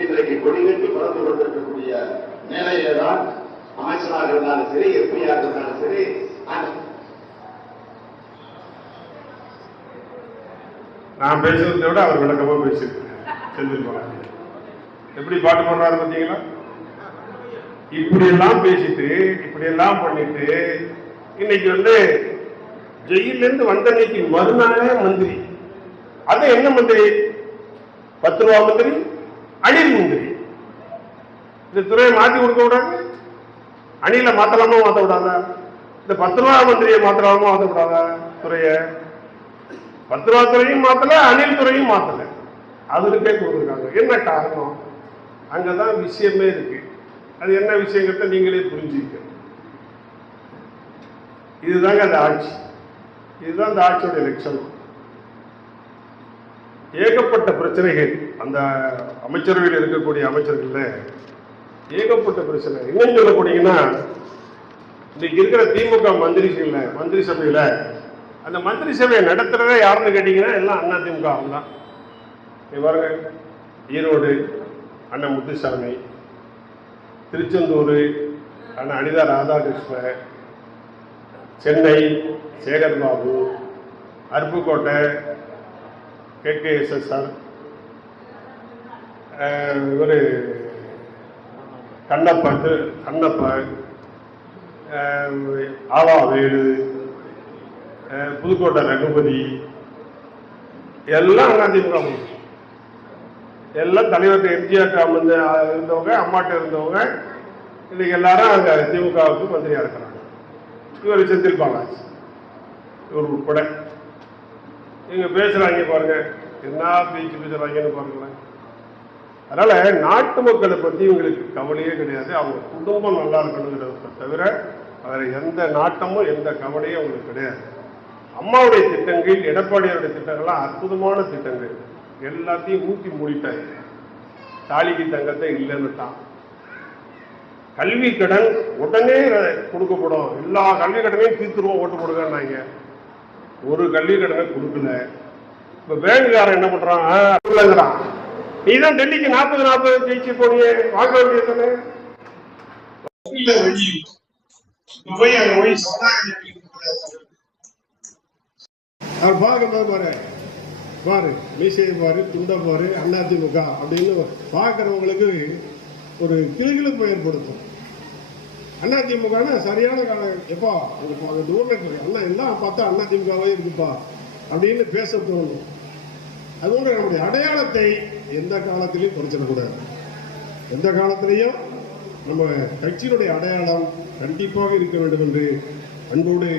இன்றைக்கு கொடிகட்டி பறந்து கொண்டிருக்கக்கூடிய நிலையில தான் அமைச்சராக இருந்தாலும் சரி, எம்பியாக இருந்தாலும் சரி, நான் பேசுறதை விட அவர் விளக்கமா பேசியிருக்கிறேன். செந்தில் பாலாஜி எப்படி பாட்டு போடுறாரு பார்த்தீங்களா? இப்படி எல்லாம் பேசிட்டு இப்படி எல்லாம் பண்ணிட்டு இன்னைக்கு ஜெயிலிருந்து வந்த அன்னைக்கு மறுநாளே மந்திரி. அது என்ன மந்திரி? 10 ரூபா மந்திரி, அணில் மந்திரி. இந்த துறையை மாற்றி கொடுக்க விடாது. அணில மாத்தலாமா மாத்த விடாதா? இந்த 10 ரூபா மந்திரியை மாத்தலாமா மாத்த விடாதா? துறைய 10 ரூபா துறையும் மாத்தல, அணில் துறையும் மாத்தல, அவருக்கே கொடுத்துருக்காங்க. என்ன காரணம்? அங்கதான் விஷயமே இருக்கு. அது என்ன விஷயங்கிறத நீங்களே புரிஞ்சுக்க. இதுதாங்க அந்த ஆட்சி, இதுதான் அந்த ஆட்சியோட லட்சணம். ஏகப்பட்ட பிரச்சனைகள் அந்த அமைச்சரவையில் இருக்கக்கூடிய அமைச்சர்கள்ல ஏகப்பட்ட பிரச்சனை. என்னன்னு சொல்ல போனீங்கன்னா, இன்னைக்கு இருக்கிற திமுக மந்திரி சபையில அந்த மந்திரி சபையை நடத்துறதே யாருன்னு கேட்டீங்கன்னா எல்லாம் அண்ணா திமுக தான். பாருங்க, ஈரோடு அண்ணன் முத்துசாமி, திருச்செந்தூர் அண்ணன் அனிதா ராதாகிருஷ்ணன், சென்னை சேகர்பாபு, அருப்புக்கோட்டை KKSSR, இவர் கண்ணப்ப, ஆவாவேலு, புதுக்கோட்டை ரகுபதி, எல்லாம் அதிமுக. எல்லாம் தலைவர் எம்ஜிஆர் இருந்தவங்க, அம்மாட்ட இருந்தவங்க, இன்னைக்கு எல்லாரும் அங்கே திமுகவுக்கு மந்திரியா இருக்கிறாங்க. இவர் செந்தில் பாலாஜி இவர் உட்பட நீங்க பேசுறாங்க பாருங்க, என்ன பேச்சு பேசுறாங்கன்னு பாருங்களேன். அதனால நாட்டு மக்களை பத்தி இவங்களுக்கு கவலையே கிடையாது. அவங்க குடும்பம் நல்லா இருக்கணுங்கிறத தவிர அதில் எந்த நாட்டமும் எந்த கவலையும் அவங்களுக்கு கிடையாது. அம்மாவுடைய திட்டங்கள், எடப்பாடியாருடைய திட்டங்கள்லாம் அற்புதமான திட்டங்கள். எல்லாத்தையும் ஊற்றி மூடிட்டாங்க. தாலிக்கு தங்கத்தை இல்லைன்னு தான். கல்வி கடன் உடனே கொடுக்கப்படும், எல்லா கல்வி கடனையும் தீர்த்துருவோம், ஓட்டு போடுங்கன்னாங்க. ஒரு கல்வி கடனை கொடுக்கல. இப்ப பேங்குக்காரன் என்ன பண்றான், நீ தான் டெல்லிக்கு 40 ஜெயிச்சு போனியே, வாங்க வேண்டியதானே. அவர் பார்க்கும்போது பாரு மீசையை பாரு, துண்டை பாரு, அதிமுக அப்படின்னு பார்க்குறவங்களுக்கு ஒரு கிளுகிழுப்பு ஏற்படுத்தும். அதிமுக சரியான காலம் எப்பா அந்த ஊர்ல அண்ணா எல்லாம் பார்த்தா அதிமுகவே இருக்குப்பா அப்படின்னு பேச தோணும். அதுபோல நம்முடைய அடையாளத்தை எந்த காலத்திலையும் குறைச்சிடக்கூடாது. எந்த காலத்திலையும் நம்ம கட்சியினுடைய அடையாளம் கண்டிப்பாக இருக்க வேண்டும் என்று அன்போடு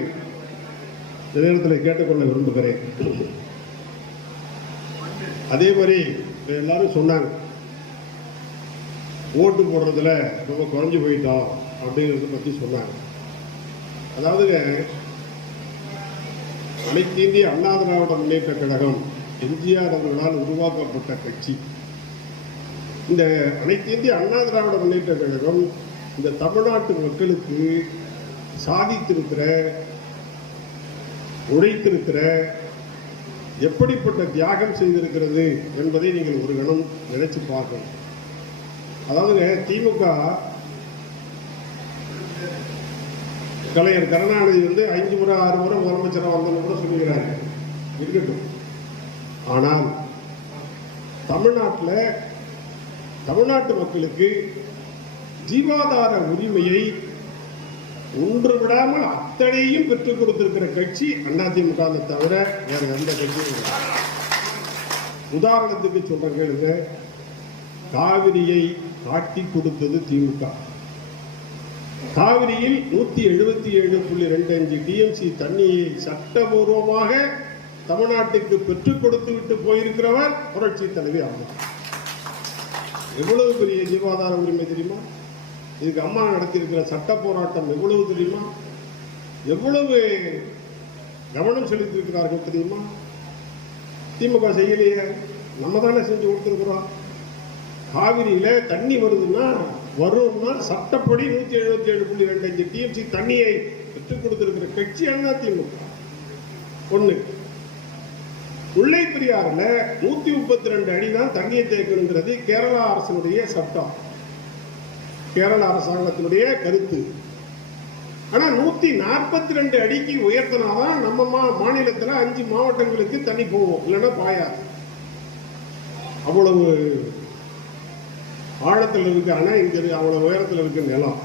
இந்த நேரத்தில் கேட்டுக்கொள்ள விரும்புகிறேன். அதே மாதிரி எல்லாரும் சொன்னாங்க, ஓட்டு போடுறதுல ரொம்ப குறைஞ்சு போயிட்டோம் அப்படிங்கிறத பற்றி சொன்னாங்க. அதாவது அனைத்து இந்திய அண்ணா திராவிட முன்னேற்ற கழகம் எம்ஜிஆர் அவர்களால் உருவாக்கப்பட்ட கட்சி. இந்த அனைத்து இந்திய அண்ணா திராவிட முன்னேற்ற கழகம் இந்த தமிழ்நாட்டு மக்களுக்கு சாதித்திருக்கிற, உழைத்திருக்கிற, எப்படிப்பட்ட தியாகம் செய்திருக்கிறது என்பதை நீங்கள் ஒரு கணம் நினைச்சு பார்க்கணும். அதாவது திமுக கலைஞர் கருணாநிதி 5 முறை 6 முறை முதலமைச்சராக வந்தோன்னு கூட சொல்லுகிறாங்க, இருக்கட்டும். ஆனால் தமிழ்நாட்டு மக்களுக்கு ஜீவாதார உரிமையை ஒன்று விடாமல் அத்தனையும் பெற்றுக் கொடுத்திருக்கிற கட்சி அதிமுக தவிர வேற எந்த கட்சியும். உதாரணத்துக்கு சொல்ற கேளுங்க, காவிரியை காட்டி கொடுத்தது திமுக. காவிரியில் 177.25 டிஎம்சி தண்ணியை சட்டபூர்வமாக தமிழ்நாட்டுக்கு பெற்றுக் கொடுத்து விட்டு போயிருக்கிறவர் புரட்சி தலைவி அம்மா. எவ்வளவு பெரிய ஜீவாதார உரிமை தெரியுமா? இதுக்கு அம்மா நடத்தியிருக்கிற சட்ட போராட்டம் எவ்வளவு தெரியுமா? எவ்வளவு கவனம் செலுத்தியிருக்கிறார்கள் தெரியுமா? திமுக செய்யலையே, நம்ம தானே செஞ்சு கொடுத்திருக்கிறோம். காவிரியில தண்ணி வரும்னா சட்டப்படி 177.25 டிஎம்சி தண்ணியை பெற்றுக் கொடுத்திருக்கிற கட்சி அதிமுக. ஒண்ணு, முல்லை பெரியாறுல 132 அடி தான் தண்ணியை தேக்கணுங்கிறது கேரளா அரசினுடைய சட்டம், கேரள அரசாங்கத்தினுடைய கருத்து. ஆனா 142 அடிக்கு உயர்த்தினாதான் நம்ம மாநிலத்தில் 5 மாவட்டங்களுக்கு தண்ணி போவோம், இல்லைன்னா பாயாது. அவ்வளவு ஆழத்தில் இருக்கு அணை, இங்க அவ்வளவு உயரத்தில் இருக்கு நிலம்.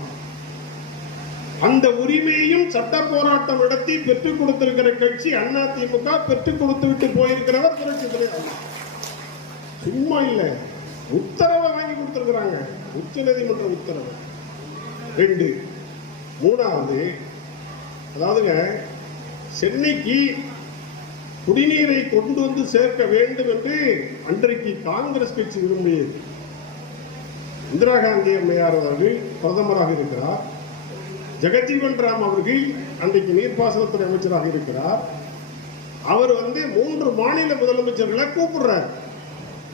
அந்த உரிமையையும் சட்ட போராட்டம் நடத்தி பெற்றுக் கொடுத்திருக்கிற கட்சி அதிமுக. பெற்றுக் கொடுத்து விட்டு போயிருக்கிறவர் புரட்சி தலைவர். சும்மா இல்ல, உத்தரவை வாங்கி கொடுத்திருக்கிறாங்க, உச்ச நீதிமன்ற உத்தரவு. 2, 3வது, அதாவதுங்க சென்னைக்கு குடிநீரை கொண்டு வந்து சேர்க்க வேண்டும் என்று அன்றைக்கு காங்கிரஸ் கட்சி விரும்பியது. இந்திரா காந்தி அம்மையார் அவர்கள் பிரதமராக இருக்கிறார். ஜெகஜீவன் ராம் அவர்கள் அன்றைக்கு நீர்ப்பாசனத்துறை அமைச்சராக இருக்கிறார். அவர் 3 மாநில முதலமைச்சர்களை கூப்பிடுறார்.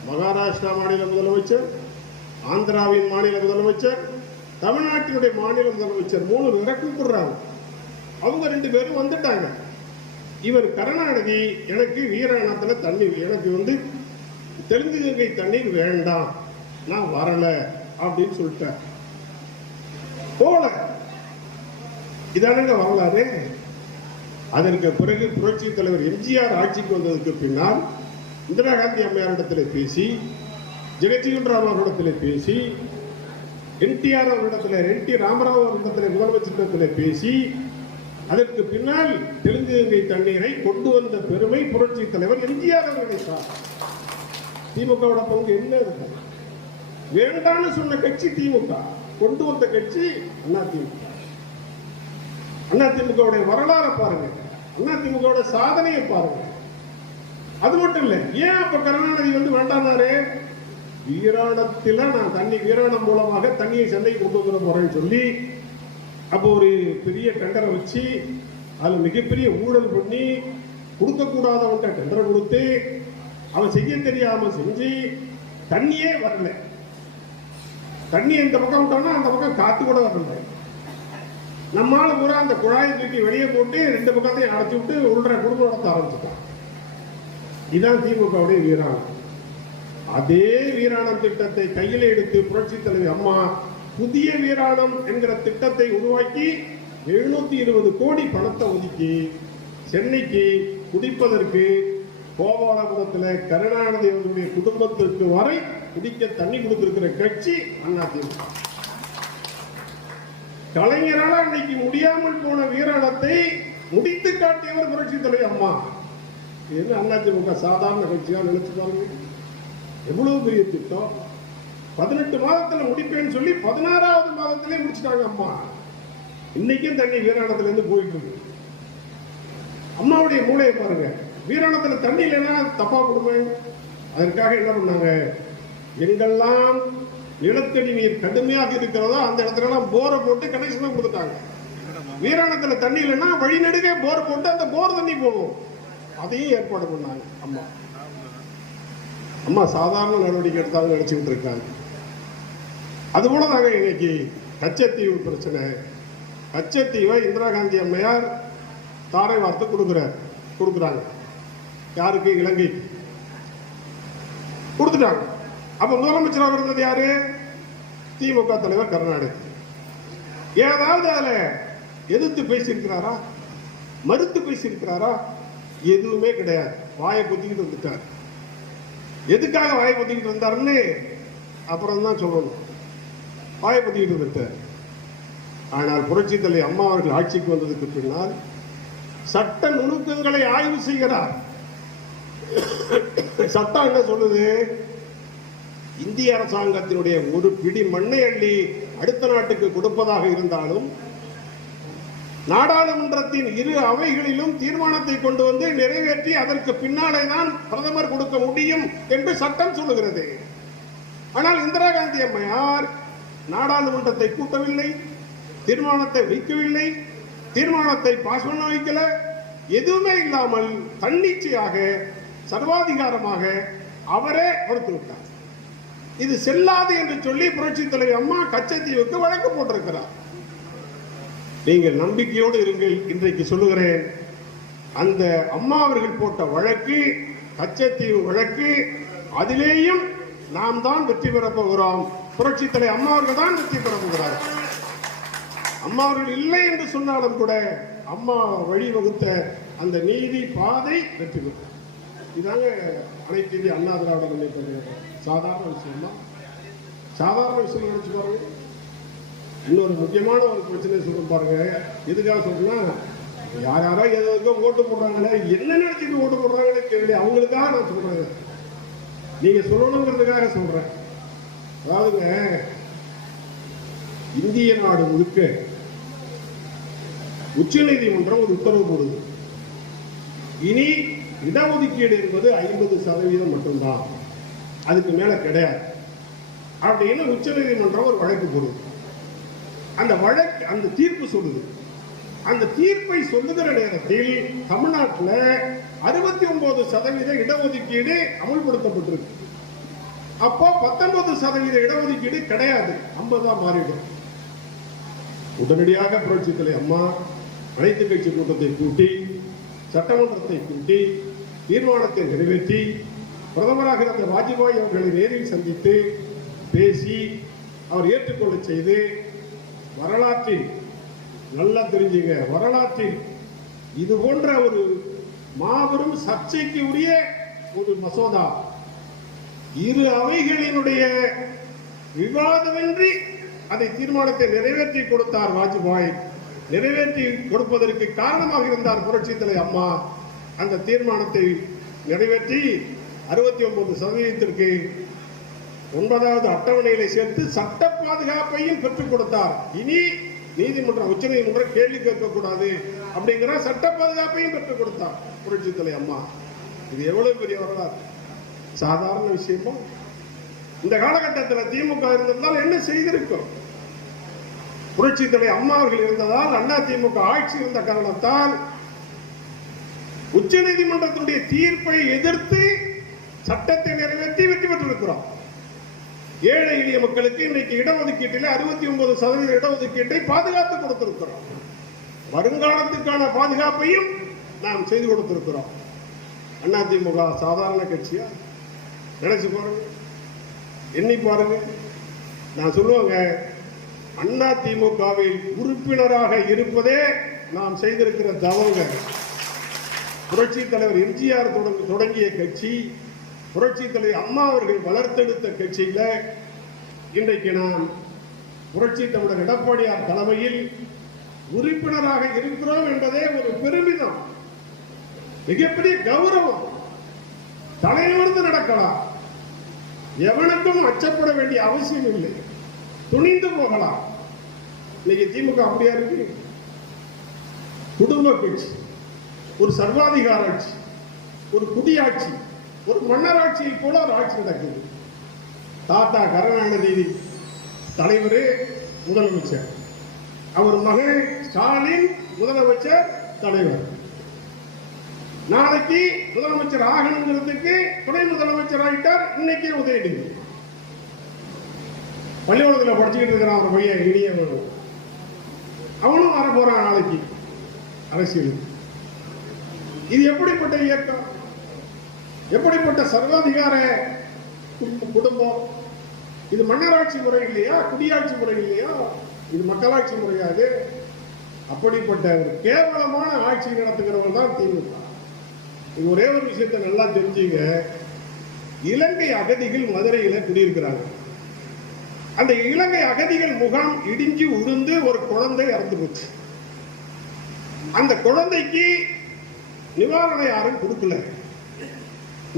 மகாராஷ்டிரா மாநில முதலமைச்சர், ஆந்திராவின் மாநில முதலமைச்சர், தமிழ்நாட்டினுடைய மாநில முதலமைச்சர் 3 பேரை கூப்பிடுறாங்க. அவங்க 2 பேரும் வந்துட்டாங்க. இவர் கருணாநிதி, எனக்கு வீராணத்துல தண்ணீர், எனக்கு தெலுங்கு கங்கை தண்ணீர் வேண்டாம், நான் வரல அப்படின்னு சொல்லிட்டார். போல இதானுங்க வரலாறு. அதற்கு பிறகு புரட்சி தலைவர் எம்ஜிஆர் ஆட்சிக்கு வந்ததுக்கு பின்னால் இந்திரா காந்தி அம்மையாரிடத்தில் பேசி, ஜெகஜீவன் ராம் அவர்களிடத்தில் பேசி, என்டிஆர் அவர்களிடத்தில், என்டி ராமராவ் அவர்களிடத்தில், முதலமைச்சரிடத்தில் பேசி, அதற்கு பின்னால் தெலுங்கு கங்கை தண்ணீரை கொண்டு வந்த பெருமை புரட்சி தலைவர் எம்ஜிஆர் அவர்கள். திமுகவோட பங்கு என்ன இருக்கு? வேண்டான்னு சொன்ன கட்சி திமுக, கொண்டு வந்த கட்சி அதிமுக. அதிமுகவுடைய வரலாறு பாருங்க, அதிமுகவுடைய சாதனையை பாருங்க. அது மட்டும் இல்ல, ஏன் அப்ப கருணாநிதி வேண்டானாரு? வீராணத்தில நான் வீராணம் மூலமாக தண்ணியை சந்தைக்கு கொண்டு வர போறேன்னு சொல்லி அப்போ ஒரு பெரிய டெண்டரை வச்சு அதில் மிகப்பெரிய ஊழல் பண்ணி கொடுக்கக்கூடாதவன்ட்ட டெண்டரை கொடுத்து அவன் செய்ய தெரியாம செஞ்சு தண்ணியே வரல. தண்ணி இந்த பக்கம் விட்டோம்னா அந்த பக்கம் காத்து கூட வரல. நம்மால பூரா அந்த குழாயை தூக்கி வெளியே போட்டு 2 பக்கத்தையும் அடைச்சி விட்டு உள்ள குடும்பம் நடத்த ஆரம்பிச்சுட்டான். இதுதான் திமுகவுடைய வீராணம். அதே வீராணம் திட்டத்தை கையில் எடுத்து புரட்சி தலைவி அம்மா புதிய வீராணம் என்கிற திட்டத்தை உருவாக்கி 720 கோடி பணத்தை ஒதுக்கி சென்னைக்கு குடிப்பதற்கு கோபாலபுரத்தில் கருணாநிதி அவர்களுடைய குடும்பத்திற்கு வரை குடிக்க தண்ணி கொடுத்திருக்கிற கட்சி அதிமுக. கலைஞரால் அன்னைக்கு முடியாமல் போன வீராணத்தை முடித்து காட்டியவர் புரட்சி தலைவி அம்மா. இது அதிமுக சாதாரண கட்சியா நினைச்சு பாருங்க. எவ்வளவு பெரிய திட்டம். 18 மாதத்துல முடிப்பேன்னு சொல்லி 16வது மாதத்திலே முடிச்சுட்டாங்க அம்மா. இன்னைக்கும் தண்ணி வீராணத்துல இருந்து போயிட்டு இருக்கு. அம்மாவுடைய மூளையை பாருங்க. வீராணத்துல தண்ணி இல்லைன்னா தப்பா கொடுமை. அதற்காக என்ன பண்ணாங்க, எங்கெல்லாம் நிலத்தடி நீர் கடுமையாக இருக்கிறதோ அந்த இடத்துல போரை போட்டு கனெக்ஷன் கொடுத்துட்டாங்க. வீராணத்துல தண்ணி இல்லைன்னா வழிநெடுக போர் போட்டு அந்த போர் தண்ணி போகும். அதையும் ஏற்பாடு பண்ணாங்க அம்மா. அம்மா சாதாரண நடவடிக்கை எடுத்தாலும் நினைச்சுக்கிட்டு இருக்காங்க. அதுபோல தாங்க இன்னைக்கு கச்சத்தீவு பிரச்சனை. கச்சத்தீவை இந்திரா காந்தி அம்மையார் தாரை வார்த்தை கொடுக்குறாங்க. யாருக்கு? இலங்கை கொடுத்துட்டாங்க. அப்ப முதலமைச்சராக இருந்தது யாரு? திமுக தலைவர் கருணாநிதி. ஏதாவது அதுல எதிர்த்து பேசியிருக்கிறாரா? மறுத்து பேசியிருக்கிறாரா? எதுவுமே கிடையாது. வாயை பொத்திக்கிட்டு வந்துட்டார். எதுக்காக வாயை பொத்திக்கிட்டு வந்தாருன்னு அப்புறம் தான் சொல்லணும். வாயை பொத்திக்கிட்டு வந்துட்டார். ஆனால் புரட்சி தலைவி அம்மா அவர்கள் ஆட்சிக்கு வந்ததுக்கு பின்னால் சட்ட நுணுக்கங்களை ஆய்வு செய்கிறார். சட்டம் என்ன சொல்லுது? இந்திய அரசாங்கத்தினுடைய ஒரு பிடி மண்ணை அள்ளி அடுத்த நாட்டுக்கு கொடுப்பதாக இருந்தாலும் நாடாளுமன்றத்தின் 2 அவைகளிலும் தீர்மானத்தை கொண்டு வந்து நிறைவேற்றி அதற்கு பின்னாலே தான் பிரதமர் கொடுக்க முடியும் என்று சட்டம் சொல்லுகிறது. ஆனால் இந்திரா காந்தி அம்மையார் நாடாளுமன்றத்தை கூட்டவில்லை, தீர்மானத்தை வைக்கவில்லை, தீர்மானத்தை பாஸ் பண்ண வைக்கல, எதுவுமே இல்லாமல் தன்னிச்சையாக சர்வாதிகாரமாக அவரே கொடுத்து விட்டார். இது செல்லாது என்று சொல்லி புரட்சி தலைவி அம்மா கச்சத்தீவுக்கு வழக்கு போட்டிருக்கிறார். நீங்கள் நம்பிக்கையோடு இருங்கள். இன்றைக்கு சொல்லுகிறேன், அந்த அம்மா அவர்கள் போட்ட வழக்கு கச்சத்தீவு வழக்கு, அதிலேயும் நாம் தான் வெற்றி பெற போகிறோம். புரட்சி தலைவி அம்மா அவர்கள் தான் வெற்றி பெற போகிறார். அம்மா அவர்கள் இல்லை என்று சொன்னாலும் கூட அம்மா வழிவகுத்த அந்த நீதி பாதை வெற்றி பெறும். இதாங்க அனைத்து இந்திய அண்ணா திராவிட முன்னேற்ற கழகம். சாதாரண விஷயம் தான். சாதாரண விஷயம் நினைச்சு பாருங்க. இன்னொரு முக்கியமான ஒரு பிரச்சனை சொல்ல பாருங்க. எதுக்காக சொல்றேன்னா, யாரோ ஏதோ ஓட்டு போடுறாங்களே, என்ன நினைச்சிட்டு ஓட்டு போடுறாங்கன்னு தெரியல. அவங்களுக்காக நான் சொல்றேன், நீங்க சொல்லணுங்கிறதுக்காக சொல்றேன். அதாவதுங்க, இந்திய நாடு முழுக்க உச்ச நீதிமன்றம் ஒரு உத்தரவு போடுது. இனி இடஒதுக்கீடு என்பது 50% மட்டும்தான், அதுக்கு மேல கிடையாது அப்படின்னு உச்ச நீதிமன்றம் ஒரு வழக்கு போடுது. அந்த வழக்கு, அந்த தீர்ப்பு சொல்லுது. அந்த தீர்ப்பை சொல்லுகிற நேரத்தில் தமிழ்நாட்டில் 69% இடஒதுக்கீடு அமல்படுத்தப்பட்டிருக்கு. அப்போ 19% இடஒதுக்கீடு கிடையாது, 50 மாறிடும். உடனடியாக புரட்சி தலைவி அம்மா அனைத்து கட்சி கூட்டத்தை கூட்டி, சட்டமன்றத்தை கூட்டி, தீர்மானத்தை நிறைவேற்றி, பிரதமராக இருந்த வாஜ்பாய் அவர்களை நேரில் சந்தித்து பேசி அவர் ஏற்றுக்கொள்ள செய்து, வரலாற்றில் நல்லா தெரிஞ்சுங்க, வரலாற்றில் இது போன்ற ஒரு மாபெரும் சர்ச்சைக்கு உரிய ஒரு மசோதா 2 அவைகளினுடைய விவாதமின்றி அதை தீர்மானத்தை நிறைவேற்றி கொடுத்தார் வாஜ்பாய். நிறைவேற்றி கொடுப்பதற்கு காரணமாக இருந்தார் புரட்சி தலைவி அம்மா. அந்த தீர்மானத்தை நிறைவேற்றி 69% 9வது அட்டவணையில சேர்த்து சட்ட பாதுகாப்பையும் பெற்றுக் கொடுத்தார். இனி நீதிமன்றம், உச்ச நீதிமன்றம் கேள்வி கேட்கக்கூடாது அப்படிங்கிற சட்ட பாதுகாப்பையும் பெற்றுக் கொடுத்தார் புரட்சி தலைவி அம்மா. இது எவ்வளவு பெரிய வரலாறு! சாதாரண விஷயமா? இந்த காலகட்டத்தில் திமுக இருந்திருந்தால் என்ன செய்திருக்கும்? புரட்சி தலைவர் அம்மா அவர்கள் இருந்ததால், அதிமுக ஆட்சி இருந்த காரணத்தால் உச்ச நீதிமன்றத்தினுடைய தீர்ப்பை எதிர்த்து சட்டத்தை நிறைவேற்றி வெற்றி பெற்றிருக்கிறோம். ஏழை எளிய மக்களுக்கு இன்னைக்கு இடஒதுக்கீட்டில் 69% இடஒதுக்கீட்டை பாதுகாத்து கொடுத்திருக்கிறோம். வருங்காலத்துக்கான பாதுகாப்பையும் நாம் செய்து கொடுத்திருக்கிறோம். அதிமுக சாதாரண கட்சியா? நினைச்சு பாருங்க, எண்ணி பாருங்க. நான் சொல்லுவாங்க, அதிமுகவில் உறுப்பினராக இருப்பதே நாம் செய்திருக்கிற தவங்க. புரட்சி தலைவர் எம்ஜிஆர் தொடங்கிய கட்சி, புரட்சி தலைவர் அம்மா அவர்கள் வளர்த்தெடுத்த கட்சியில இன்றைக்கு நாம் புரட்சி தமிழர் எடப்பாடியார் தலைமையில் உறுப்பினராக இருக்கிறோம் என்பதே ஒரு பெருமிதம், மிகப்பெரிய கௌரவம். தலைநிமிர்ந்து நடக்கலாம், எவனுக்கும் அச்சப்பட வேண்டிய அவசியம் இல்லை, துணிந்து போகலாம். இன்னைக்கு திமுக அப்படியா இருக்கு? குடும்ப கட்சி, ஒரு சர்வாதிகார ஆட்சி, ஒரு குடியாட்சி, ஒரு மன்னராட்சியை போல ஒரு ஆட்சி நடக்குது. தாத்தா கருணாநிதி தலைவர் முதலமைச்சர், அவர் மகன் ஸ்டாலின் முதலமைச்சர் தலைவர். நாளைக்கு முதலமைச்சர் ஆகணுங்கிறதுக்கு துணை முதலமைச்சர் ஆகிட்டார். இன்னைக்கே உதயநிதி பள்ளிக்கூடத்தில் படிச்சுக்கிட்டு இருக்கிறான் ஒரு பையன், இனிய அவனும் வர போறான் நாளைக்கு அரசியல். இது எப்படிப்பட்ட இயக்கம், எப்படிப்பட்ட சர்வாதிகார குடும்பம்? இது மன்னராட்சி முறை இல்லையா? குடியாட்சி முறை இல்லையா? இது மக்களாட்சி முறையாது? அப்படிப்பட்ட ஒரு கேவலமான ஆட்சி நடத்துகிறவங்க தான் திமுக. இது ஒரே ஒரு விஷயத்தை நல்லா தெரிஞ்சுங்க. இலங்கை அகதிகள் மதுரையில குடியிருக்கிறாங்க. அந்த இலங்கை அகதிகள் முகாம் இடிஞ்சு உருந்து ஒரு குழந்தை இறந்து போச்சு. அந்த குழந்தைக்கு நிவாரணம் யாரும் கொடுக்கல.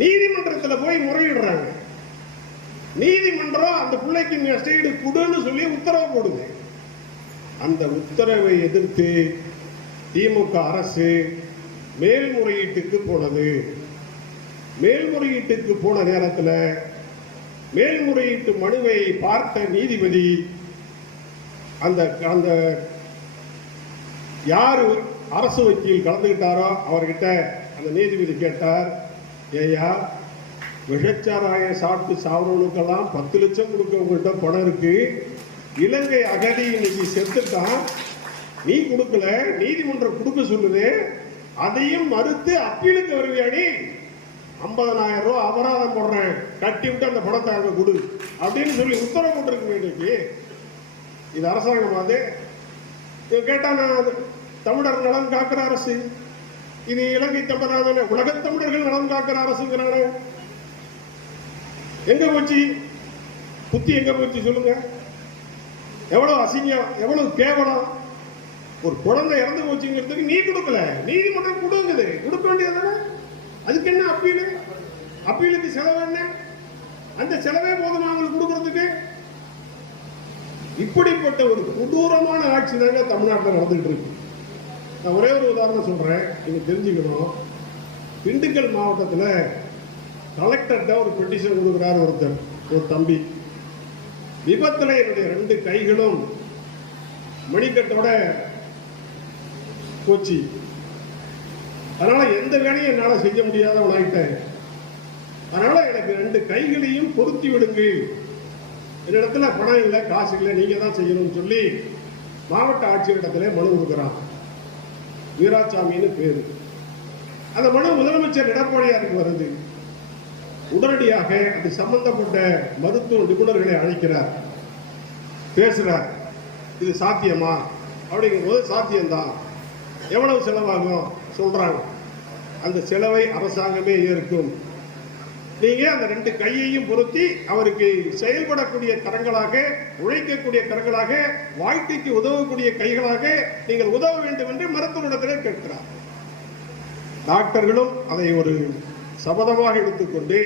நீதிமன்றத்தில் போய் முறையிடுறாங்க. நீதிமன்றம் அந்த பிள்ளைக்கு ஸ்டேடு கொடுன்னு சொல்லி உத்தரவு போடுது. அந்த உத்தரவை எதிர்த்து திமுக அரசு மேல்முறையீட்டுக்கு போனது. மேல்முறையீட்டுக்கு போன நேரத்தில் மேல்முறையீட்டு மனுவை பார்த்த நீதிபதி அந்த அந்த யாரு அரசு வக்கீல் கலந்துகிட்டாரோ அவர்கிட்ட அந்த நீதிபதி கேட்டார், ஏயா விஷச்சாராயம் சாப்பிட்டு சாவரவனுக்கெல்லாம் 10 லட்சம் கொடுக்க உங்கள்கிட்ட பணம் இருக்கு, இலங்கை அகதி இன்னைக்கு செத்துட்டான், நீ கொடுக்கல, நீதிமன்றம் கொடுக்க சொல்லுது, அதையும் மறுத்து அப்பீலுக்கு வருவியாடி, 50,000 ரூபாய் அபராதம் போடுறேன், கட்டி விட்டு அந்த பணத்தை அங்க கொடு அப்படின்னு சொல்லி உத்தரவு போட்டிருக்கு. இன்னைக்கு இது அரசாங்கமாது? கேட்டா நான் தமிழர் நலன் காக்கிற அரசு, இது இலங்கை தமிழர் உலக தமிழர்கள் நலன் காக்கிற அரசுங்கிறாங்க. எங்க போச்சு புத்தி? எங்க போச்சு சொல்லுங்க? எவ்வளவு அசிங்கம், எவ்வளவு கேவலம்! ஒரு குழந்தை இறந்து போச்சுங்கிறதுக்கு நீ கொடுக்கல, நீதிமன்றம் கொடுங்குது, கொடுக்க வேண்டியதானே? அதுக்கு என்ன அப்பீலு? அப்பீலுக்கு செலவு என்ன? அந்த செலவே போதும் அவங்களுக்கு கொடுக்கறதுக்கு. இப்படிப்பட்ட ஒரு கொடூரமான ஆட்சி தாங்க தமிழ்நாட்டில் நடந்துட்டு இருக்கு. நான் ஒரே ஒரு உதாரணம் சொல்றேன், நீங்க தெரிஞ்சுக்கணும். திண்டுக்கல் மாவட்டத்தில் கலெக்டர்கிட்ட ஒரு பெட்டிஷன் கொடுக்கிறார் ஒருத்தர், ஒரு தம்பி. விபத்துல என்னுடைய 2 கைகளும் மணிக்கட்டோட போச்சு, அதனால எந்த வேலையும் என்னால செய்ய முடியாதவன் ஆயிட்டேன், அதனால எனக்கு 2 கைகளையும் பொருத்தி விடுங்க, என்னிடத்துல பணம் இல்லை, காசு இல்லை, நீங்க தான் செய்யணும்னு சொல்லி மாவட்ட ஆட்சியரிடத்துல மனு கொடுக்கிறான். வீராசாமின்னு பேரு. அந்த மனு முதலமைச்சர் எடப்பாடியாருக்கு வருது. உடனடியாக அது சம்பந்தப்பட்ட மருத்துவ நிபுணர்களை அழைக்கிறார், பேசுறார். இது சாத்தியமா அப்படிங்கும் போது சாத்தியம்தான். எவ்வளவு செலவாகும் சொல்றாங்க. அந்த செலவை அரசாங்கமே ஏற்கும். நீங்க அந்த 2 கையையும் பொருத்தி அவருக்கு செயல்படக்கூடிய கரங்களாக, உழைக்கக்கூடிய கரங்களாக, வாழ்க்கைக்கு உதவக்கூடிய கைகளாக நீங்கள் உதவ வேண்டும் என்று மருத்துவரிடத்திலே கேட்கிறார். டாக்டர்களும் அதை ஒரு சபதமாக எடுத்துக்கொண்டு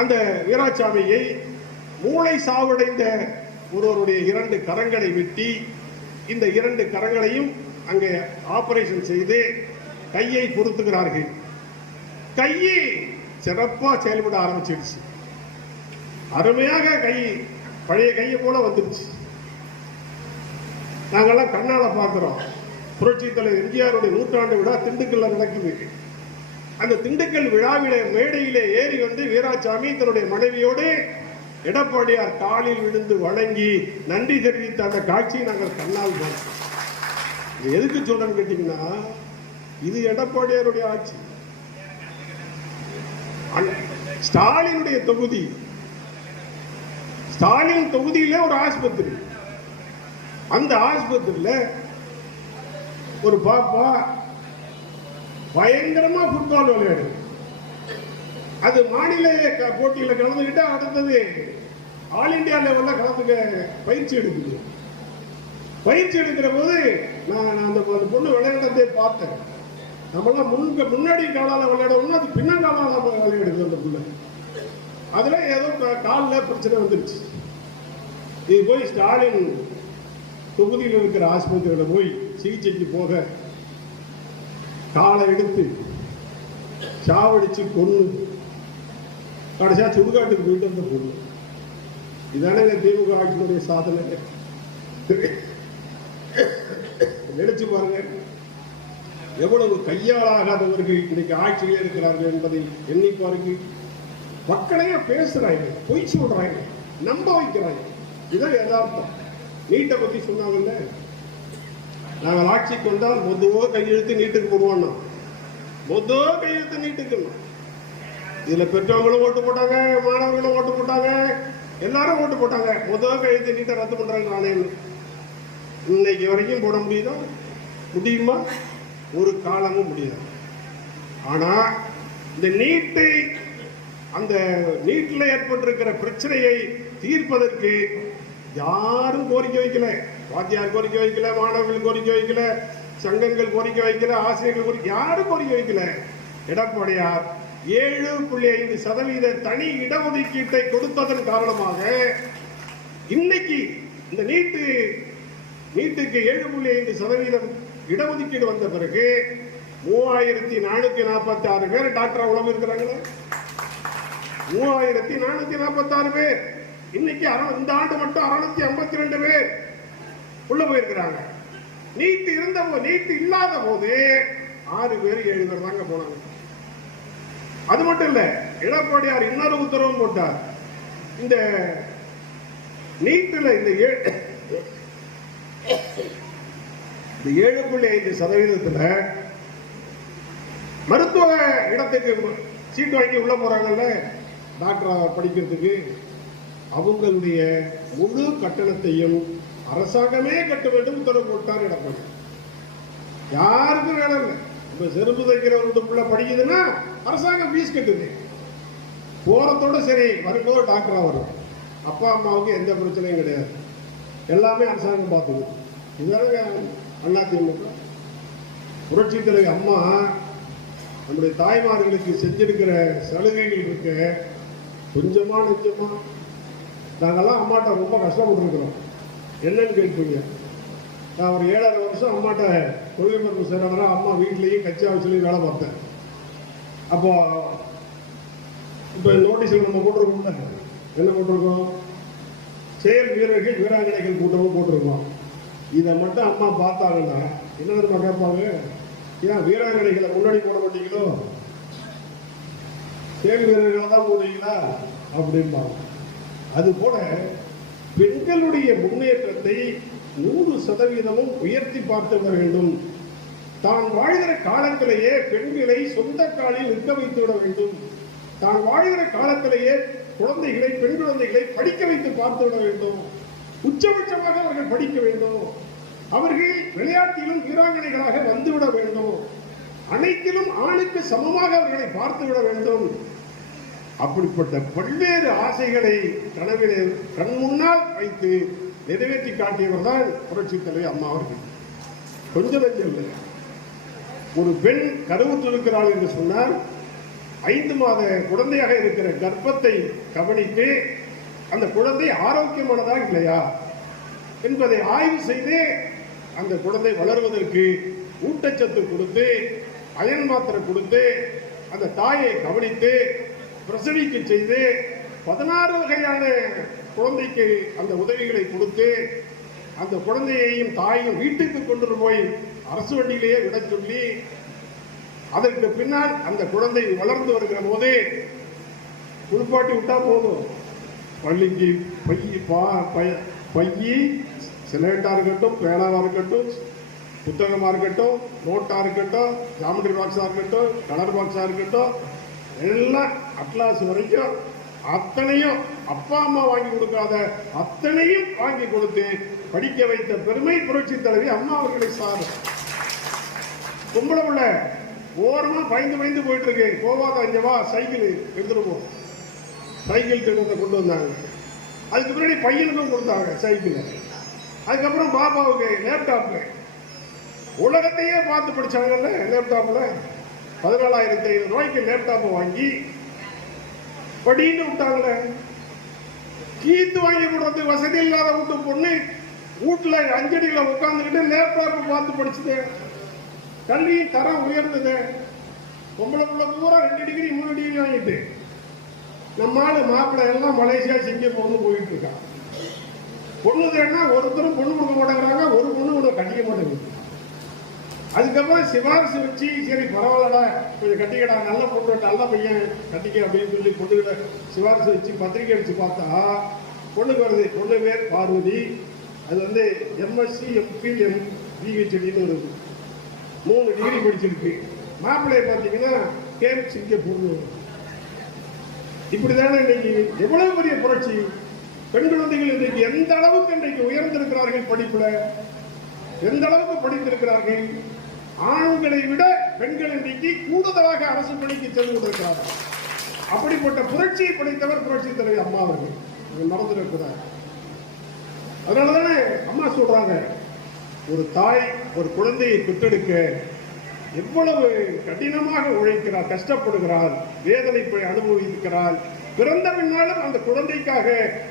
அந்த வீராசாமியை மூளை சாவடைந்த ஒருவருடைய 2 கரங்களை வெட்டி இந்த 2 கரங்களையும் அங்கே ஆபரேஷன் செய்து கையை பொருத்துகிறார்கள். கையை சிறப்பா செயல்பட ஆரம்பிச்சிருச்சு. அருமையாக கை பழைய கையை போல வந்துருச்சு. நாங்கெல்லாம் கண்ணால பார்க்கிறோம். புரட்சி தலைவர் எம்ஜிஆருடைய நூற்றாண்டு விழா திண்டுக்கல்ல நடக்குது. அந்த திண்டுக்கல் விழாவிலே மேடையிலே ஏறி வந்து வீராசாமி தன்னுடைய மனைவியோடு எடப்பாடியார் காலில் விழுந்து வணங்கி நன்றி தெரிவித்த அந்த காட்சியை நாங்கள் கண்ணால் பார்த்தோம். இது எதுக்கு சொல்றேன்னு கேட்டீங்கன்னா, இது எடப்பாடியாருடைய ஆட்சி. ஸ்டாலினுடைய தொகுதி, ஸ்டாலின் தொகுதியிலே ஒரு ஆஸ்பத்திரி. அந்த ஆஸ்பத்திரியில ஒரு பாப்பா பயங்கரமா ஃபுட்பால் விளையாடு. அது மாநில போட்டியில் கலந்துக்கிட்டு அடுத்தது ஆல் இண்டியா லெவல்ல கலந்துக்க பயிற்சி எடுக்குது. பயிற்சி எடுக்கிற போது நான் அந்த பொண்ணு விளையாடுறதே பார்த்தேன். நம்மளாம் முன்னாடி காலால விளையாடணும்னா அது பின்னங்காலால விளையாடுது அந்த பிள்ளை. அதுல ஏதோ காலில் பிரச்சனை வந்துருச்சு. இது போய் ஸ்டாலின் தொகுதியில் இருக்கிற ஆஸ்பத்திரியில போய் சிகிச்சைக்கு போக காலை எடுத்து சாவடிச்சு கொண்டு கடைசியா சுடுகாட்டுக்கு போயிட்டு வந்த பொண்ணு. இதானே திமுக ஆட்சியினுடைய சாதனை. நினைச்சு பாருங்க, எவ்வளவு கையாளாகாதவர்கள் இன்னைக்கு ஆட்சியிலே இருக்கிறார்கள் என்பதை எண்ணி பாருங்க. மக்களையே பேசுறாங்க, பொய் சொல்றாங்க, நம்ப வைக்கிறாங்க. இதான் யதார்த்தம். நீட்டை பத்தி சொன்னாங்கல்ல, நாங்கள் ஆட்சிக்கு வந்தால் மொத்தவோ கையெழுத்து நீட்டுக்கு போடுவோம். மொத்தவோ கையெழுத்து நீட்டுக்கு. இதுல பெற்றவங்களும் ஓட்டு போட்டாங்க, மாணவர்களும் ஓட்டு போட்டாங்க, எல்லாரும் ஓட்டு போட்டாங்க. மொத்தவோ கையெழுத்து நீட்டை ரத்து பண்றாங்க. நானே இன்னைக்கு வரைக்கும் போட முடியுமா? ஒரு காலமும் முடியாது. ஆனா இந்த அந்த நீட்ல ஏற்பட்டிருக்கிற பிரச்சனையை தீர்ப்பதற்கு யாரும் கோரிக்கை வைக்கல. வாத்தியார் கோரிக்கை வைக்கல, மாணவர்கள் கோரிக்கை வைக்கல, சங்கங்கள் கோரிக்கை வைக்கல, ஆசிரியர்கள் யாரும் கோரிக்கை வைக்கல. எடப்பாடியார் 7.5% தனி இடஒதுக்கீட்டை கொடுத்ததன் காரணமாக இன்னைக்கு இந்த நீட்டுக்கு 7.5% இடஒதுக்கீடு வந்த பிறகு 3446 பேர் டாக்டர் உழவு இருக்கிறாங்களே. 3446 பேர். இன்னைக்கு இந்த ஆண்டு மட்டும் 652 பேர் உள்ள போயிருக்கிறாங்க. நீட் இல்லாத போது 6 பேர் 7 பேர் தாங்க போனாங்க. அது மட்டும் இல்ல, எடப்பாடியார் இன்னொரு உத்தரவும் போட்டார். இந்த நீட்ல இந்த 7.5% மருத்துவ இடத்துக்கு சீட்டு வாங்கி உள்ள போறாங்கல்ல டாக்டர் படிக்கிறதுக்கு, அவங்களுடைய முழு கட்டணத்தையும் அரசாங்கமே கட்ட வேண்டும் உத்தரவு போட்டார் எடப்பாடி. யாருக்கும் வேலை இல்லை. இப்ப செருப்பு தைக்கிற ஒரு பிள்ளை படிக்குதுன்னா அரசாங்கம் ஃபீஸ் கட்டுது. போறதோட சரி, வரும்போது டாக்டரா வரும். அப்பா அம்மாவுக்கு எந்த பிரச்சனையும் கிடையாது, எல்லாமே அரசாங்கம் பார்த்துக்குது. இதுதானங்க அதிமுக. புரட்சி தலைவர் அம்மா நம்முடைய தாய்மார்களுக்கு செஞ்சிருக்கிற சலுகைகள் இருக்க கொஞ்சமா நிச்சயமா. நாங்கெல்லாம் அம்மாட்ட ரொம்ப கஷ்டப்பட்டுருக்கிறோம். என்னன்னு கேட்பீங்க, நான் ஒரு 7.5 வருஷம் அம்மாட்ட தொழில்நுட்ப சேரவரா அம்மா வீட்லேயும் கட்சி ஆஃபீஸ்லையும் வேலை பார்த்தேன். அப்போ இப்போ நோட்டீஸில் நம்ம போட்டிருக்கோம்ல, என்ன போட்டிருக்கோம்? செயல் வீரர்கள் வீராங்கனைகள் கூட்டமும் போட்டிருக்கோம். இதை மட்டும் அம்மா பார்த்தாங்கன்னா என்ன தெரியுமா கேட்பாங்க? ஏன் வீராங்கனைகளை முன்னாடி போட மாட்டீங்களோ, செயல் வீரர்களை தான் போடுவீங்களா அப்படின்பாங்க. அது போல பெண்களுடைய முன்னேற்றத்தை 100% உயர்த்தி பார்த்து விட வேண்டும். தான் வாழ்கிற காலத்திலேயே பெண்களை சொந்த காலில் நிற்க வைத்து விட வேண்டும். தான் வாழ்கிற காலத்திலேயே பெண் குழந்தைகளை படிக்க வைத்து பார்த்து விட வேண்டும். உச்சபட்சமாக அவர்கள் படிக்க வேண்டும். அவர்கள் விளையாட்டிலும் வீராங்கனைகளாக வந்துவிட வேண்டும். அனைத்திலும் ஆணுக்கு சமமாக அவர்களை பார்த்து விட வேண்டும். அப்படிப்பட்ட பல்வேறு ஆசைகளை கனவிலே கண் முன்னால் வைத்து நிறைவேற்றி காட்டியவர் தான் புரட்சி தலைவர் அம்மா அவர்கள். கொஞ்சம் இல்லை, ஒரு பெண் கருவுற்றிருக்கிறாள் என்று சொன்னால் 5 மாத குழந்தையாக இருக்கிற கர்ப்பத்தை கவனித்து அந்த குழந்தை ஆரோக்கியமானதா இல்லையா என்பதை ஆய்வு செய்து அந்த குழந்தை வளர்வதற்கு ஊட்டச்சத்து கொடுத்து, அயன் மாத்திரை கொடுத்து, அந்த தாயை கவனித்து பிரசவிக்க செய்து 16 வகையான குழந்தைக்கு அந்த உதவிகளை கொடுத்து அந்த குழந்தையையும் தாயையும் வீட்டுக்கு கொண்டு போய் அரசு வண்டியிலேயே விட சொல்லி அதற்கு பின்னால் அந்த குழந்தை வளர்ந்து வருகிற போதே குளிப்பாட்டி விட்டா போதும். பள்ளிக்கு பையி சிலேட்டா இருக்கட்டும், பேனாவா இருக்கட்டும், புத்தகமா இருக்கட்டும், நோட்டா இருக்கட்டும், ஜாமெட்ரி பாக்ஸா இருக்கட்டும், கலர் பாக்ஸா இருக்கட்டும், எல்லாம் அட்லாஸ் வரைக்கும் அத்தனையும் அப்பா அம்மா வாங்கி கொடுக்காத அத்தனையும் வாங்கி கொடுத்து படிக்க வைத்த பெருமை புரட்சி தலைவி அம்மா அவர்களை சார். பொம்பளை உள்ள ஓரமா பயந்து போயிட்டு இருக்கு. போவாத அங்க வா, சைக்கிள் எடுத்துருவோம். சைக்கிள் திட்டத்தை கொண்டு வந்தாங்க. அதுக்கு பின்னாடி பையனுக்கும் கொடுத்தாங்க சைக்கிள். அதுக்கப்புறம் பாப்பாவுக்கு லேப்டாப்ல உலகத்தையே பார்த்து படிச்சாங்கல்ல. லேப்டாப்ல 14,500 ரூபாய்க்கு லேப்டாப் வாங்கி படின்னு விட்டாங்களே. கீத்து வாங்கி கொடுறது வசதி இல்லாத வீட்டு பொண்ணு வீட்டுல 5 அடியில உட்காந்துக்கிட்டு லேப்டாப் பார்த்து படிச்சுது. கல்வியின் தரம் உயர்ந்தது. பொம்பளை பிள்ளை பூரா 2 டிகிரி 3 டிகிரி வாங்கிட்டு நம்ம ஆளு மாப்பிள்ளை எல்லாம் மலேசியா சிங்கப்பூர்னு போயிட்டு இருக்கான். பொண்ணு தேடினா ஒருத்தரும் பொண்ணு கொடுக்க மாட்டேங்கிறாங்க. ஒரு பொண்ணு கூட கட்டிக்க மாட்டேங்குது. அதுக்கப்புறம் சிபாரிசு வச்சு சரி பரவாயில்லடா கொஞ்சம் கட்டிக்கடா, நல்ல பொண்ணு நல்ல பையன் கட்டிக்க அப்படின்னு சொல்லி பொண்ணுகளை சிபாரிசு வச்சு பத்திரிக்கை அடிச்சு பார்த்தா பொண்ணுக்கு வருது. பொண்ணு பேர் பார்வதி. அது வந்து எம்எஸ்சி எம்பிஎம் பிஹெச்டின்னு ஒரு 3 டிகிரி படிச்சிருக்கு. மாப்பிள்ளையை பார்த்தீங்கன்னா கேம் சிங்கப்பூர்னு. இப்படிதானே இன்னைக்கு எவ்வளவு பெரிய புரட்சி. பெண் குழந்தைகள் இன்றைக்கு எந்த அளவுக்கு இன்றைக்கு உயர்ந்திருக்கிறார்கள், படிப்புல எந்த அளவுக்கு படித்திருக்கிறார்கள். ஆண்களை விட பெண்கள் இன்றைக்கு கூடுதலாக அரசு பணிக்கு சென்று கொண்டிருக்கிறார்கள். அப்படிப்பட்ட புரட்சியை படைத்தவர் புரட்சி தலைவர் அம்மா அவர்கள். மறந்துடக்கூடாது. அதனாலதானே அம்மா சொல்றாங்க, ஒரு தாய் ஒரு குழந்தையை பெற்றெடுக்க எவ்வளவு கடினமாக உழைக்கிறார், கஷ்டப்படுகிறார், வேதனை அனுபவிக்கிறார். பிறந்த பின்னாலும் அந்த குழந்தைக்காக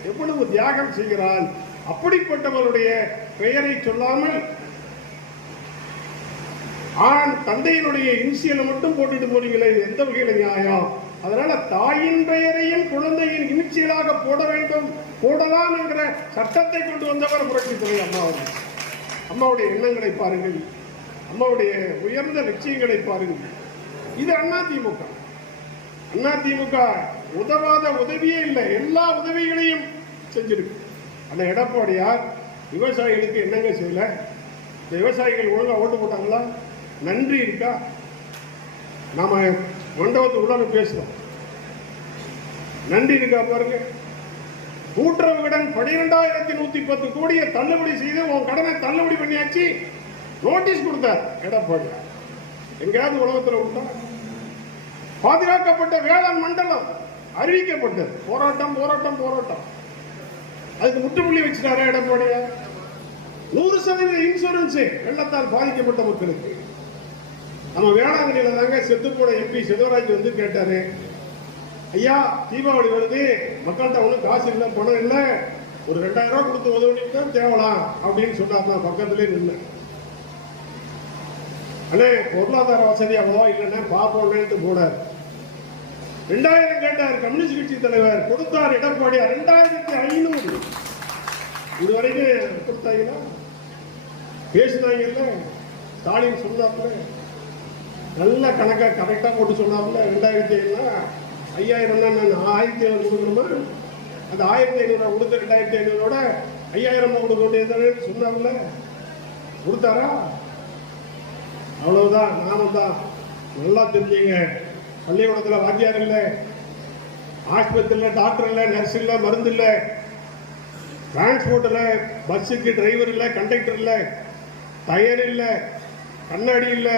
எவ்வளவு தியாகம் செய்கிறார். அப்படிப்பட்டவருடைய பெயரை சொல்லாமல் ஆண் தந்தையினுடைய இனிஷியலை மட்டும் போட்டுட்டு போறீங்களே, எந்த வகையில நியாயம்? அதனால தாயின் பெயரையும் குழந்தையின் இனிஷியலாக போட வேண்டும், போடலாம் என்கிற சட்டத்தை கொண்டு வந்தவர் புரட்சி தலைவர் அம்மா அவர்கள். அம்மாவுடைய எண்ணங்களை பாருங்கள், அம்மாவுடைய உயர்ந்த லட்சியங்களை பாருங்கள். இது அதிமுக. அதிமுக உதவாத உதவியே இல்லை, எல்லா உதவிகளையும் செஞ்சிருக்கு. அந்த எடப்பாடியார் விவசாயிகளுக்கு என்னங்க செய்யல? இந்த விவசாயிகள் ஒழுங்கா ஓட்டு போட்டாங்களா? நன்றி இருக்கா? நாம மண்டபத்துக்குள்ள பேசுறோம், நன்றி இருக்கா பாருங்க. கூட்டுறவு கடன் 12,110 கோடியை தள்ளுபடி செய்து உன் கடனை தள்ளுபடி பண்ணியாச்சு நோட்டீஸ் கொடுத்தார் எடப்பாடி. எங்கேயாவது உலகத்தில் உண்டா? பாதுகாக்கப்பட்ட வேளாண் மண்டலம் அறிவிக்கப்பட்டது. போராட்டம் போராட்டம் போராட்டம். அதுக்கு முற்றுப்புள்ளி வச்சுட்டாரா எடப்பாடிய? 100% இன்சூரன்ஸ் வெள்ளத்தால் பாதிக்கப்பட்ட மக்களுக்கு. நம்ம வேளாங்கண்ணியில தாங்க செத்து போன எம்பி செல்வராஜ் வந்து கேட்டாரு, ஐயா தீபாவளி வருது, மக்கள்கிட்ட ஒன்றும் காசு இல்லை, பணம் இல்லை, ஒரு 2000 ரூபாய் கொடுத்து உதவிட்டு தான் தேவலாம் அப்படின்னு சொன்னார். பக்கத்திலே நின்று அண்ணே பொருளாதார வசதி அவ்வளவா இல்லைன்னா பாப்போம்னு போனார். 2000 கேட்டார் கம்யூனிஸ்ட் கட்சி தலைவர், கொடுத்தார் எடப்பாடி 2500. இதுவரைக்கும் கொடுத்தாங்கன்னா பேசினாங்கல்ல. ஸ்டாலின் சொன்னார்ல, நல்ல கணக்கா கரெக்டா போட்டு சொன்னார்ல. 2005 5000 நான் 1500 கொடுக்கணுமா? அந்த 1500 கொடுத்த 2500ஓட 5000 கொடுக்க வேண்டியது சொன்னார்ல. கொடுத்தாரா? அவ்வளவுதான். நானும் தான் நல்லா தெரிஞ்சுங்க. பள்ளிக்கூடத்தில் வாத்தியார் இல்லை, ஆஸ்பத்திரியில் டாக்டர் இல்லை, நர்ஸ் இல்லை, மருந்து இல்லை, டிரான்ஸ்போர்ட்டில் பஸ்ஸுக்கு டிரைவர் இல்லை, கண்டக்டர் இல்லை, டயர் இல்லை, கண்ணாடி இல்லை,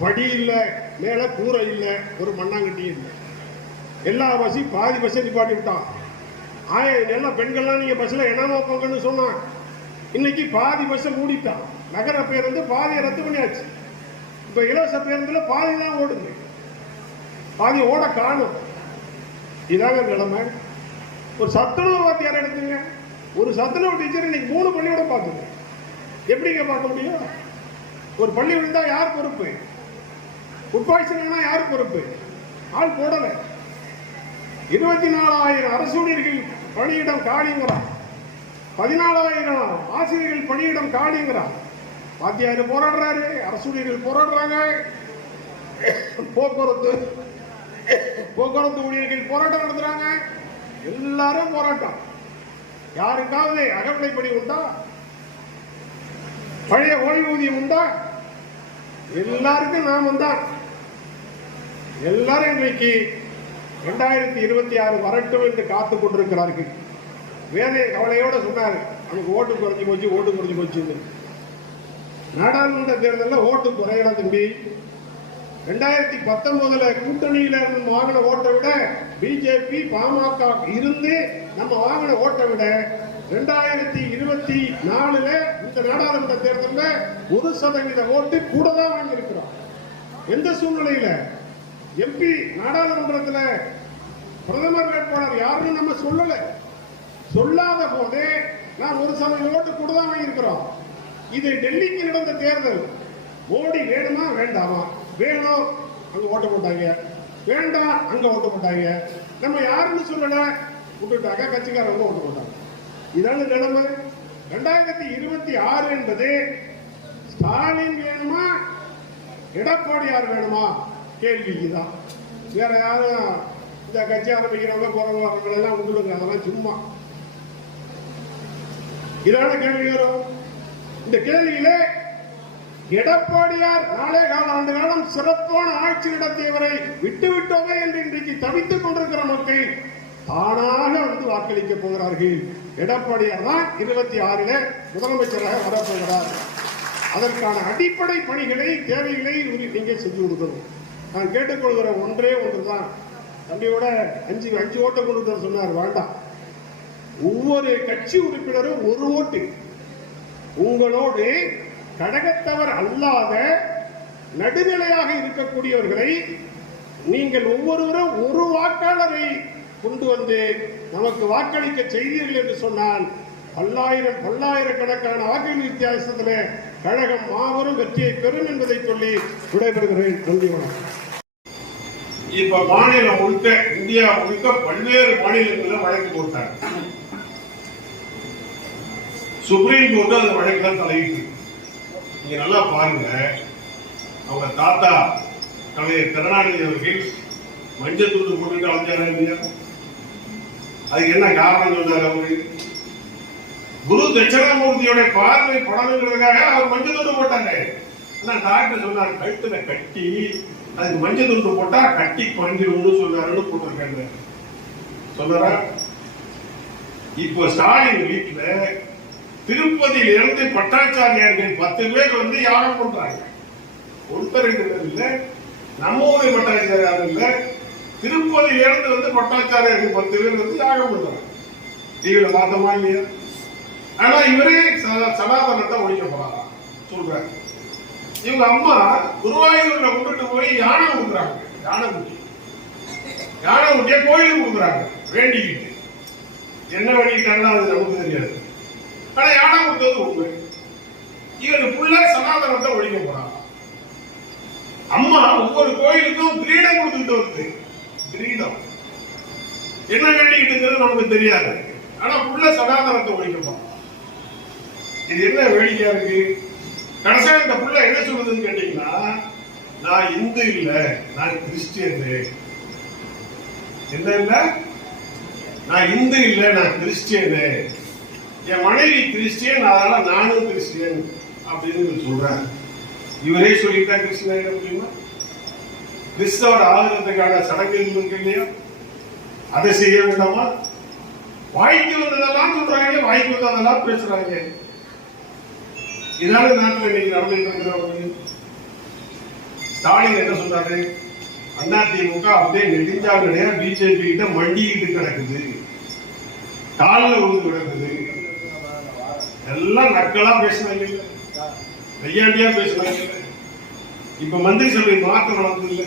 படி இல்லை, மேலே கூரை இல்லை, ஒரு மண்ணாங்கட்டி இல்லை. எல்லா பஸ்ஸையும் பாதி பஸ்ஸை நிப்பாட்டி விட்டான். எல்லாம் பெண்கள்லாம் நீங்கள் பஸ்ஸில் என்னமா போங்கன்னு சொன்னான். இன்னைக்கு பாதி பஸ்ஸை மூடிட்டான். நகர பேருந்து பாதியை ரத்து பண்ணியாச்சு. இப்போ இலவச பேருந்தில் பாதி தான் ஓடுது, பாதி ஓட காணும். இதாங்க நிலைமை. ஒரு சத்துணவு வாத்தியார் எடுத்துங்க, ஒரு சத்துணவு டீச்சர் இன்னைக்கு 3 பள்ளியோட பார்த்துங்க. எப்படிங்க பார்க்க முடியும்? ஒரு பள்ளி விழுந்தா யார் பொறுப்பு? ஃபுட் பாய்சன் யார் பொறுப்பு? ஆள் போடலை. 24,000 அரசு ஊழியர்கள் பணியிடம் காலிங்கிறான். 14,000 ஆசிரியர்கள் பணியிடம் காலிங்கிறார். வாத்தியார் போராடுறாரு, அரசூழியர்கள் போராடுறாங்க, போக்குவரத்து ஊழியர்கள் போராட்டம் நடத்துறாங்க. எல்லாரும் போராட்டம். யாருக்காவது அகவிலைப்படி உண்டா? பழைய ஓய்வூதியம் உண்டா? எல்லாருக்கும் நாம தான். எல்லாரும் இன்றைக்கு 2026 வரட்டும் என்று காத்துக் கொண்டிருக்கிறார்கள். வேலை கவலையோட சொன்னார், நமக்கு ஓட்டு குறைஞ்சு போச்சு. நாடாளுமன்ற தேர்தலில் ஓட்டு குறையல தம்பி. 2019 கூட்டணியில இருந்து வாங்கின ஓட்டை விட பிஜேபி பாமக இருந்து நம்ம வாங்கின ஓட்டை விட 2024 இந்த நாடாளுமன்ற தேர்தலில் 1% ஓட்டு கூட தான் வாங்கியிருக்கிறோம். எந்த சூழ்நிலையில எம்பி நாடாளுமன்றத்தில் பிரதமர் வேட்பாளர் யாருன்னு நம்ம சொல்லாத போதே நான் 1% ஓட்டு கூட தான் வாங்கியிருக்கிறோம். இது டெல்லிக்கு நடந்த தேர்தல். மோடி வேணுமா வேண்டாமா? வேணும், அங்க ஓட்டு போட்டாங்க. வேண்டாம், அங்க ஓட்டு போட்டாங்க. நம்ம யாருன்னு சொல்லல, விட்டுட்டாங்க. கட்சிக்காரங்க ஓட்டு போட்டாங்க. இதான நிலைமை. 2026 என்பது ஸ்டாலின் வேணுமா எடப்பாடியார் வேணுமா கேள்விக்குதான். வேற யாரும் இந்த கட்சி ஆரம்பிக்கிறவங்க போறவங்க எல்லாம் உங்களுக்கு அதெல்லாம் சும்மா. இதான கேள்வி வரும். இந்த கேள்வியில எடப்பாடியார் 4 ஆண்டு காலம் சிறப்பான ஆட்சி நடத்தியவரை விட்டுவிட்டோமே என்று இன்றைக்கு தவித்துக் கொண்டிருக்கிற மக்கள் தானாக வந்து வாக்களிக்க போகிறார்கள். எடப்பாடியார் தான் 26 முதலமைச்சராக வரப்போகிறார். அதற்கான அடிப்படை பணிகளை தேவைகளை நீங்க செஞ்சு கொடுக்கணும். நான் கேட்டுக்கொள்கிற ஒன்றே ஒன்றுதான். தம்பியோட 5 ஓட்டை கொடுக்க சொன்னார். வேண்டாம், ஒவ்வொரு கட்சி உறுப்பினரும் 1 ஓட்டு. உங்களோடு கடகத்தவர் அல்லாத நடுநிலையாக இருக்கக்கூடியவர்களை நீங்கள் ஒவ்வொருவரும் 1 வாக்காளரை கொண்டு வந்து நமக்கு வாக்களிக்க செய்தீர்கள் என்று சொன்னால் பல்லாயிரக்கணக்கான வாக்கு வித்தியாசத்தில் கழகம் மாபெரும் வெற்றியை பெறும் என்பதை சொல்லி விடைபெறுகிறேன். நன்றி, வணக்கம். இப்ப மாநிலம் முழுக்க, இந்தியா முழுக்க பல்வேறு மாநிலங்களில் வழக்கு போட்டாங்க. சுப்ரீம் கோர்ட் அந்த வழக்கெல்லாம் தலையிட்டு. நீங்க நல்லா பாருங்க, அவங்க தாத்தா கலைஞர் கருணாநிதி அவர்கள் மஞ்சள் துண்டு போட்டுட்டு அழைச்சாரா இல்லையா? அதுக்கு என்ன காரணம் சொன்னார்? அவரு குரு தட்சிணாமூர்த்தியோட பார்வை படணுங்கிறதுக்காக அவர் மஞ்சள் துண்டு போட்டாங்க. ஆனா டாக்டர் சொன்னார், கழுத்துல கட்டி அதுக்கு மஞ்சள் துண்டு போட்டா கட்டி குறைஞ்சிரும்னு சொன்னாருன்னு போட்டிருக்காங்க. சொன்னாரா? இப்போ ஸ்டாலின் வீட்டுல திருப்பதியில இருந்து பட்டாச்சாரியார்கள் 10 பேர் வந்து யாகம் பண்றாங்க. ஒருத்தர் 2 பேர் இல்ல, நம்ம ஊரை பட்டாச்சாரியார் இல்ல, திருப்பதியில இருந்து வந்து பட்டாச்சாரியார்கள் 10 பேர் வந்து யாகம் பண்றாங்க. டிவியில பார்த்தோமா இல்லையா? ஆனா இவரே சனாதனத்தை ஒழிக்க போறாங்க சொல்றாங்க. இவங்க அம்மா குருவாயூர்ல கொண்டுட்டு போய் யானை கொடுக்குறாங்க. யானை குட்டிய கோயிலுக்கு கொடுக்குறாங்க வேண்டிக்கிட்டு. என்ன வேண்டிக்கிட்டாங்கன்னா அது நமக்கு தெரியாது. ஆனா யானை கொடுத்தது உண்மை. இவரு புள்ள சனாதனத்தை ஒழிக்க போறாங்க. அம்மா ஒவ்வொரு கோயிலுக்கும் கிரீடம் கொடுத்துட்டு வருது. கிரீடம் என்ன வேண்டிக்கிட்டு நமக்கு தெரியாது. ஆனா புள்ள சனாதனத்தை ஒழிக்க போறாங்க. இது என்ன வேடிக்கையா இருக்கு? கடைசியா இந்த புள்ள என்ன சொல்றதுன்னு கேட்டீங்கன்னா, நான் இந்து இல்ல, நான் கிறிஸ்டியன். என்ன இல்ல? நான் இந்து இல்ல, நான் கிறிஸ்டியன். என் மனைவி கிறிஸ்டியன், அதனால நானும் கிறிஸ்டியன் அப்படின்னு சொல்றேன். இவரே சொல்லிட்டா கிறிஸ்டியன் முடியுமா? கிறிஸ்தவர் ஆகிறதுக்கான சடங்குகள் இருக்கு இல்லையா? அதை செய்ய வேண்டாமா? வாய்க்கு வந்ததெல்லாம் சொல்றாங்க, வாய்க்கு வந்ததெல்லாம் பேசுறாங்க. இதனால நாட்டில் இன்னைக்கு நடந்துட்டு ஸ்டாலின் என்ன சொல்றாரு? அதிமுக அப்படியே நெடுஞ்சாலையா பிஜேபி கிட்ட மண்டிக்கிட்டு கிடக்குது, காலில் விழுந்து கிடக்குது. எல்லாம் நக்கலா பேசினாங்க, கையாண்டியா பேசினாங்க. இப்ப மந்திரி சபை மாற்றம் நடந்தது இல்ல?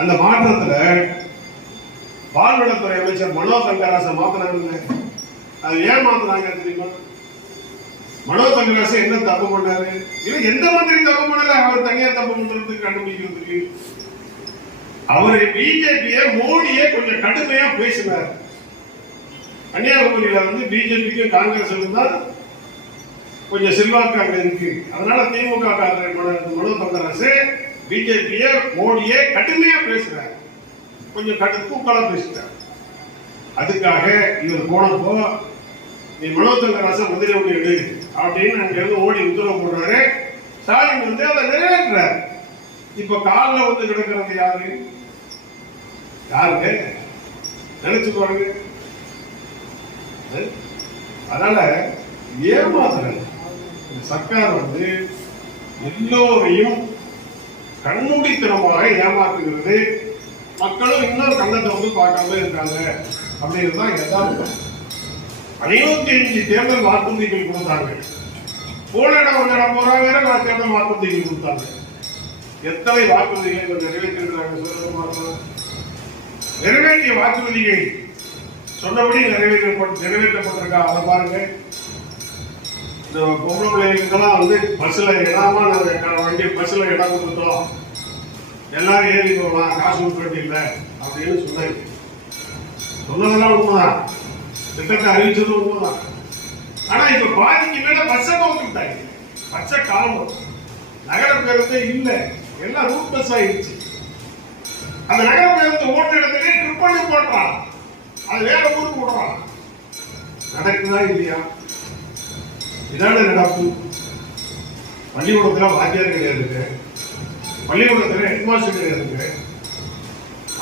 அந்த மாற்றத்துல பால்வளத்துறை அமைச்சர் மனோ தங்கராசை மாத்தினாங்க. அது ஏன் மாத்தினாங்க தெரியுமா? மனோ தங்கராசன் என்ன தப்பு பண்ணாரு? இவன் எந்த மந்திரி தப்பு பண்ணல, அவர் தனியா தப்பு பண்றதுக்கு கண்டுபிடிக்கிறதுக்கு. அவரை பிஜேபிய மோடியே கொஞ்சம் கடுமையா பேசினார். கன்னியாகுமரியில வந்து பிஜேபிக்கும் காங்கிரஸுக்கும் தான் கொஞ்சம் செல்வாக்கு அங்க இருக்கு. அதனால திமுக மனோ தங்கராசு பிஜேபிய மோடியை கடுமையா பேசுறாரு, கொஞ்சம் தூக்கலா பேசுறாரு. அதுக்காக இவர் போனப்போ நீ மனோ தங்கராச முதலீடு எடு அப்படின்னு அங்க இருந்து ஓடி உத்தரவு போடுறாரு. ஸ்டாலின் வந்து அதை நிறைவேற்றாரு. இப்ப காலில் வந்து கிடக்கிறது யாருங்க நினைச்சு பாருங்க. அதனால ஏமாத்துறாங்க சர்க்கார் வந்து எல்லோரையும் கண்மூடித்தனமாக ஏமாத்துகிறது. மக்களும் இன்னொரு கண்ணத்தை வந்து பார்க்காம இருக்காங்க அப்படிங்கிறதுதான் யதார்த்தம். 55 தேர்தல் வாக்குறுதிகள் கொடுத்தாங்க. போன இடம் ஒரு இடம் போறாங்க, வேற தேர்தல் வாக்குறுதிகள் கொடுத்தாங்க. எத்தனை வாக்குறுதிகள் நிறைவேற்றிருக்கிறாங்க சொல்லுங்க. நிறைவேற்றிய வாக்குறுதிகள் சொன்னபடி நிறைவேற்றப்பட்டிருக்கா அதை பாருங்க. இந்த பொம்பளை பிள்ளைங்களுக்கெல்லாம் வந்து பஸ்ல இடமா வண்டி பஸ்ல இடம் கொடுத்தோம், எல்லாரும் ஏறி போகலாம், காசு உட்பட்டு இல்லை அப்படின்னு சொன்னாங்க. சொன்னதெல்லாம் உண்மைதான், திட்டத்தை அறிவிச்சது உண்மைதான். ஆனா இப்ப பாதிக்கு மேல பஸ்ஸை போட்டுட்டாங்க. பச்சை காலம் நகர பேருந்தே இல்லை, எல்லாம் ரூட் பஸ் ஆயிடுச்சு. அந்த நகர பேருந்து ஓட்டு இடத்துல ட்ரிப் பண்ணி போடுறான், அது வேற ஊருக்கு விடுறான். நடக்குதா இல்லையா? இதான நடப்பு. பள்ளிக்கூடத்துல வாத்தியார் கிடையாதுங்க, பள்ளிக்கூடத்துல ஹெட்மாஸ்டர் கிடையாதுங்க,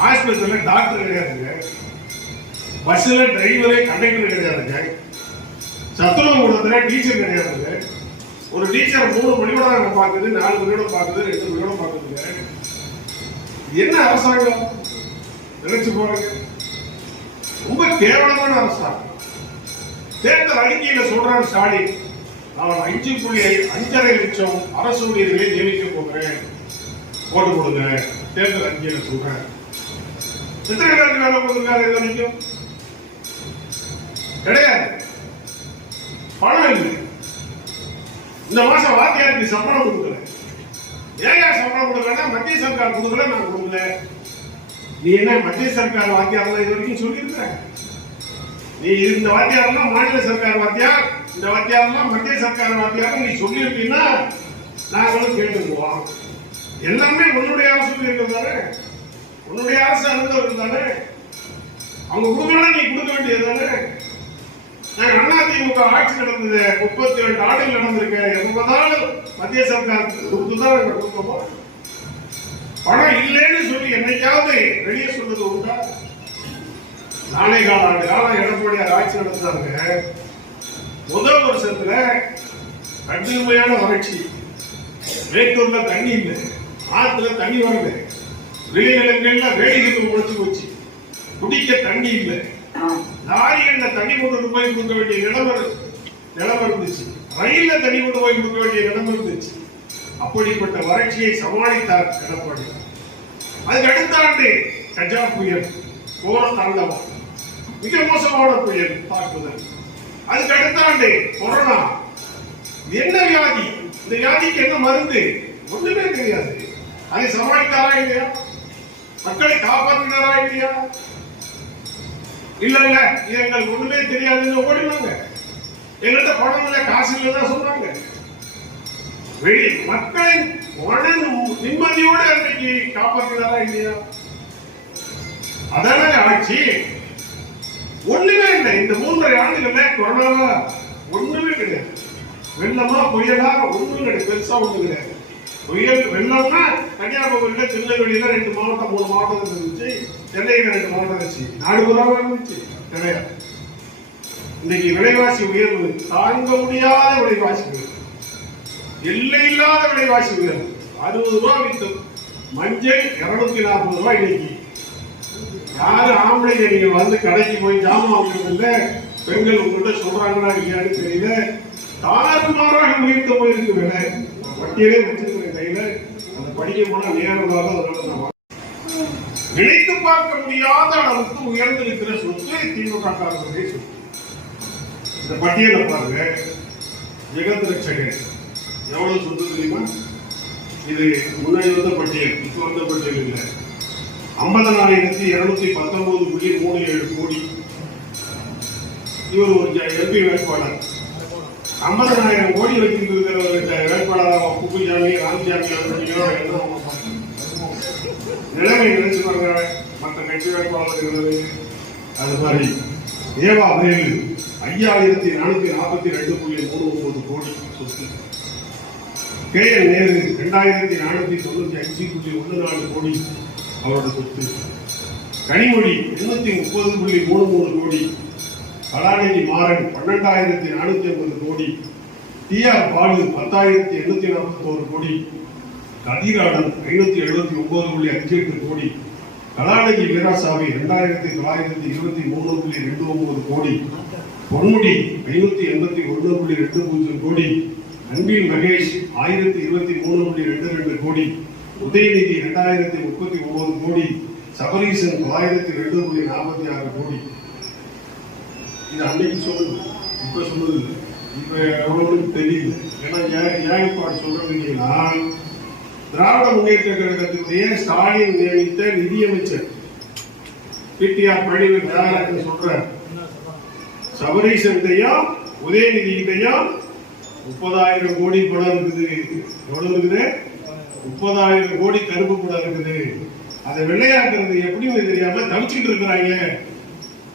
ஆஸ்பத்திரியில டாக்டர் கிடையாதுங்க, பஸ்ல டிரைவரே கண்டக்டர் கிடையாதுங்க, சத்துணவு கூடத்துல டீச்சர் கிடையாதுங்க. ஒரு டீச்சர் 3 பள்ளிக்கூடம் பார்க்குது, 4 பள்ளிக்கூடம் பார்க்குது, 2 பள்ளிக்கூடம் பார்க்குதுங்க. என்ன அரசாங்கம் நினைச்சு போறீங்க? ரொம்ப கேவலமான அரசாங்கம். தேர்தல் அறிக்கையில சொல்றாரு ஸ்டாலின், நான் 5.5 லட்சம் அரசு ஊழியர்களை நியமிக்க போகிறேன், போட்டு கொடுங்க. தேர்தல் அறிக்கையில சொல்றேன். எத்தனை பேருக்கு வேலை கொடுத்துருக்காரு இது வரைக்கும்? கிடையாது. பணம் இல்லை. இந்த மாசம் வாத்தியாருக்கு சம்பளம் கொடுக்கல. ஏன் சம்பளம் கொடுக்கலன்னா மத்திய சர்க்கார் கொடுக்கல, நான் கொடுக்கல. நீ என்ன மத்திய சர்க்கார் வாத்தியார் இது வரைக்கும் சொல்லியிருக்க? நீ இந்த வாத்தியாரெல்லாம் மாநில சர்க்கார் வாத்தியார், இந்த வாத்தியாரெல்லாம் மத்திய சர்க்கார் வாத்தியார் நீ சொல்லியிருக்கீங்கன்னா நாங்களும் கேட்டுக்குவோம். எல்லாமே உன்னுடைய அரசு இருக்கிறதானே, உன்னுடைய அரசு அனுபவம் தானே, அவங்க கொடுக்கணும், நீ கொடுக்க வேண்டியது தானே. அதிமுக ஆட்சி நடந்தது 32 ஆண்டுகள் நடந்திருக்க, எப்போதாலும் மத்திய சர்க்கார் கொடுத்துதான் நாங்கள் கொடுப்போம். பணம் இல்லைன்னு சொல்லி என்னைக்காவது வெளியே சொல்றது உண்டா? 4 ஆண்டு காலம் எடப்பாடியார் ஆட்சி நடந்தாங்க. முதல் வருஷத்துல கடுமையான வறட்சி, மேட்டூர்ல தண்ணி இல்லை, ஆத்துல தண்ணி வரல, விளைநிலங்கள்ல வேலைகளுக்கு முடிச்சு போச்சு, குடிக்க தண்ணி இல்லை, லாரிகள்ல தண்ணி கொண்டு போய் கொடுக்க வேண்டிய நிலம் இருந்துச்சு, ரயில்ல தண்ணி கொண்டு போய் கொடுக்க வேண்டிய நிலம் இருந்துச்சு. அப்படிப்பட்ட வறட்சியை சமாளித்தார் எடப்பாடி. அதுக்கு அடுத்த ஆண்டு கஜா புயல், கோர தாண்டவம், மிக மோசமான புயல் தாக்குதல். அதுக்கு அடுத்த ஆண்டு கொரோனா. என்ன வியாதி? இந்த வியாதிக்கு என்ன மருந்து? ஒண்ணுமே தெரியாது. அதை சமாளித்தாரா இல்லையா? மக்களை காப்பாற்றினாரா இல்லையா? இல்ல இல்ல இது எங்களுக்கு ஒண்ணுமே தெரியாதுன்னு ஓடினாங்க. எங்கள்கிட்ட பணம் இல்ல, காசு இல்லைன்னு சொன்னாங்க. மக்களின் மன நிம்மதியோடு அன்றைக்கு காப்பாற்றினாரா இல்லையா? அதான ஆட்சி. ஒண்ணுமே இல்லை. இந்த 3.5 ஆண்டுகள்ல கொரோனா ஒண்ணுமே கிடையாது. வெள்ளமா புயலா ஒண்ணும் கிடையாது, பெருசா ஒண்ணு கிடையாது. புயல் வெள்ளம்னா கன்னியாகுமரியில, திருநெல்வேலியில 2 மாவட்டம் 3 மாவட்டம் இருந்துச்சு, சென்னையில 2 மாவட்டம் இருந்துச்சு, நாடு பூராக இருந்துச்சு. கிடையாது. இன்னைக்கு விலைவாசி உயர்வு, தாங்க முடியாத விலைவாசி உயர்வு, எல்லை இல்லாத விலைவாசி உயர்வு. 60 ரூபாய் வித்து மஞ்சள் 240 ரூபாய். இன்னைக்கு யாரு ஆம்பளை நீங்க வந்து கடைக்கு போய் ஜாமான் வாங்குறதில்ல, பெண்கள் உங்கள்கிட்ட சொல்றாங்களா இல்லையான்னு தெரியல. தாறுமாறாக உயர்த்த போயிருக்கு விலை. பட்டியலே வச்சிருக்கிற கையில அந்த படிக்க போனா நேரம் நினைத்து பார்க்க முடியாத அளவுக்கு உயர்ந்திருக்கிற சொத்து திமுக காரர்களுடைய சொத்து. இந்த பட்டியலை பாருங்க. ஜெகத் ரட்சகன் எவ்வளவு சொத்து தெரியுமா? இது முன்னாடி வந்த பட்டியல், இப்ப வந்த பட்டியல் இல்லை. 50,219.37 கோடி. இவர் ஒரு எம்பி வேட்பாளர் 50,000 கோடி வச்சுட்டு இருக்கிற ஒரு வேட்பாளர் குப்புசாமி ராமசாமி நிலைமை நினைச்சுப்பாங்க மற்ற கட்சி வேட்பாளர்கள். அது மாதிரி ஏவா வேலு 5442.39 கோடி சொத்து. KL நேரு 2495.14 கோடி அவரோட சொத்து. கனிமொழி 830.33 கோடி. கலாநிதி மாறன் 12,450 கோடி. TR பாலு 10,841 கோடி. கதிராடன் 579.58 கோடி. கலாநிதி வீராசாமி 2,923.29 கோடி. பொன்முடி 581.20 கோடி. அன்பில் மகேஷ் 1023.22 கோடி. உதயநிதி 2039 கோடி. சபரீசன் 902.46 கோடி. இது அன்னைக்கு சொல்லுது, இப்ப சொல்லுது. இப்ப எவ்வளவு தெரியல. ஏன்னா ஏற்பாடு சொல்றீங்கன்னா திராவிட முன்னேற்ற கழகத்தினுடைய ஸ்டாலின் நியமித்த நிதியமைச்சர் PTR பழனிவேல் சொல்ற சபரீசன்டையும் உதயநிதி கிட்டையும் 30,000 கோடி பணம் இருக்குது. எவ்வளவு இருக்குது? 30,000 கோடி கருப்பு பணம் இருக்குது. அதை வெள்ளையாக்குறது எப்படின்னு தெரியாம தவிச்சுட்டு இருக்கிறாங்க.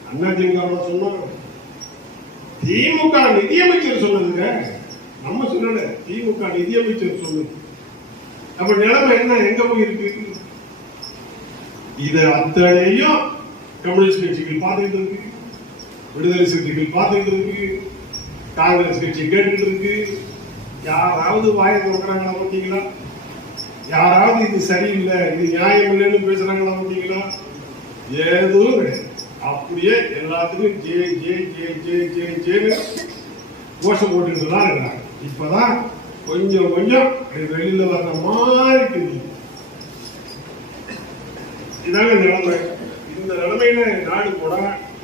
அதிமுக சொன்னாங்க, திமுக நிதியமைச்சர் சொன்னதுங்க, நம்ம சொல்லல, திமுக நிதியமைச்சர் சொன்னது. அப்ப நிலைமை என்ன, எங்க போய் இருக்கு? இது அத்தனையும் கம்யூனிஸ்ட் கட்சிகள் பார்த்துட்டு இருக்கு, விடுதலை சிறுத்தைகள் பார்த்துட்டு இருக்கு, காங்கிரஸ் கட்சி கேட்டுட்டு இருக்கு. யாராவது வாயை திறக்கிறாங்களா பார்த்தீங்களா? யாராவது இது சரியில்லை, இது நியாயம் இல்லைன்னு பேசுறாங்களா பார்த்தீங்களா? எதுவும் கிடையாது. அப்படியே எல்லாத்துக்கும் ஜே ஜே ஜே ஜே ஜே ஜேன்னு கோஷம் போட்டுட்டு தான் இருக்கிறாங்க. இப்பதான் கொஞ்சம் கொஞ்சம் வெளியில வர்ற மாதிரி தெரியுது. இதாங்க நிலைமை. இந்த நிலைமையில நாடு போட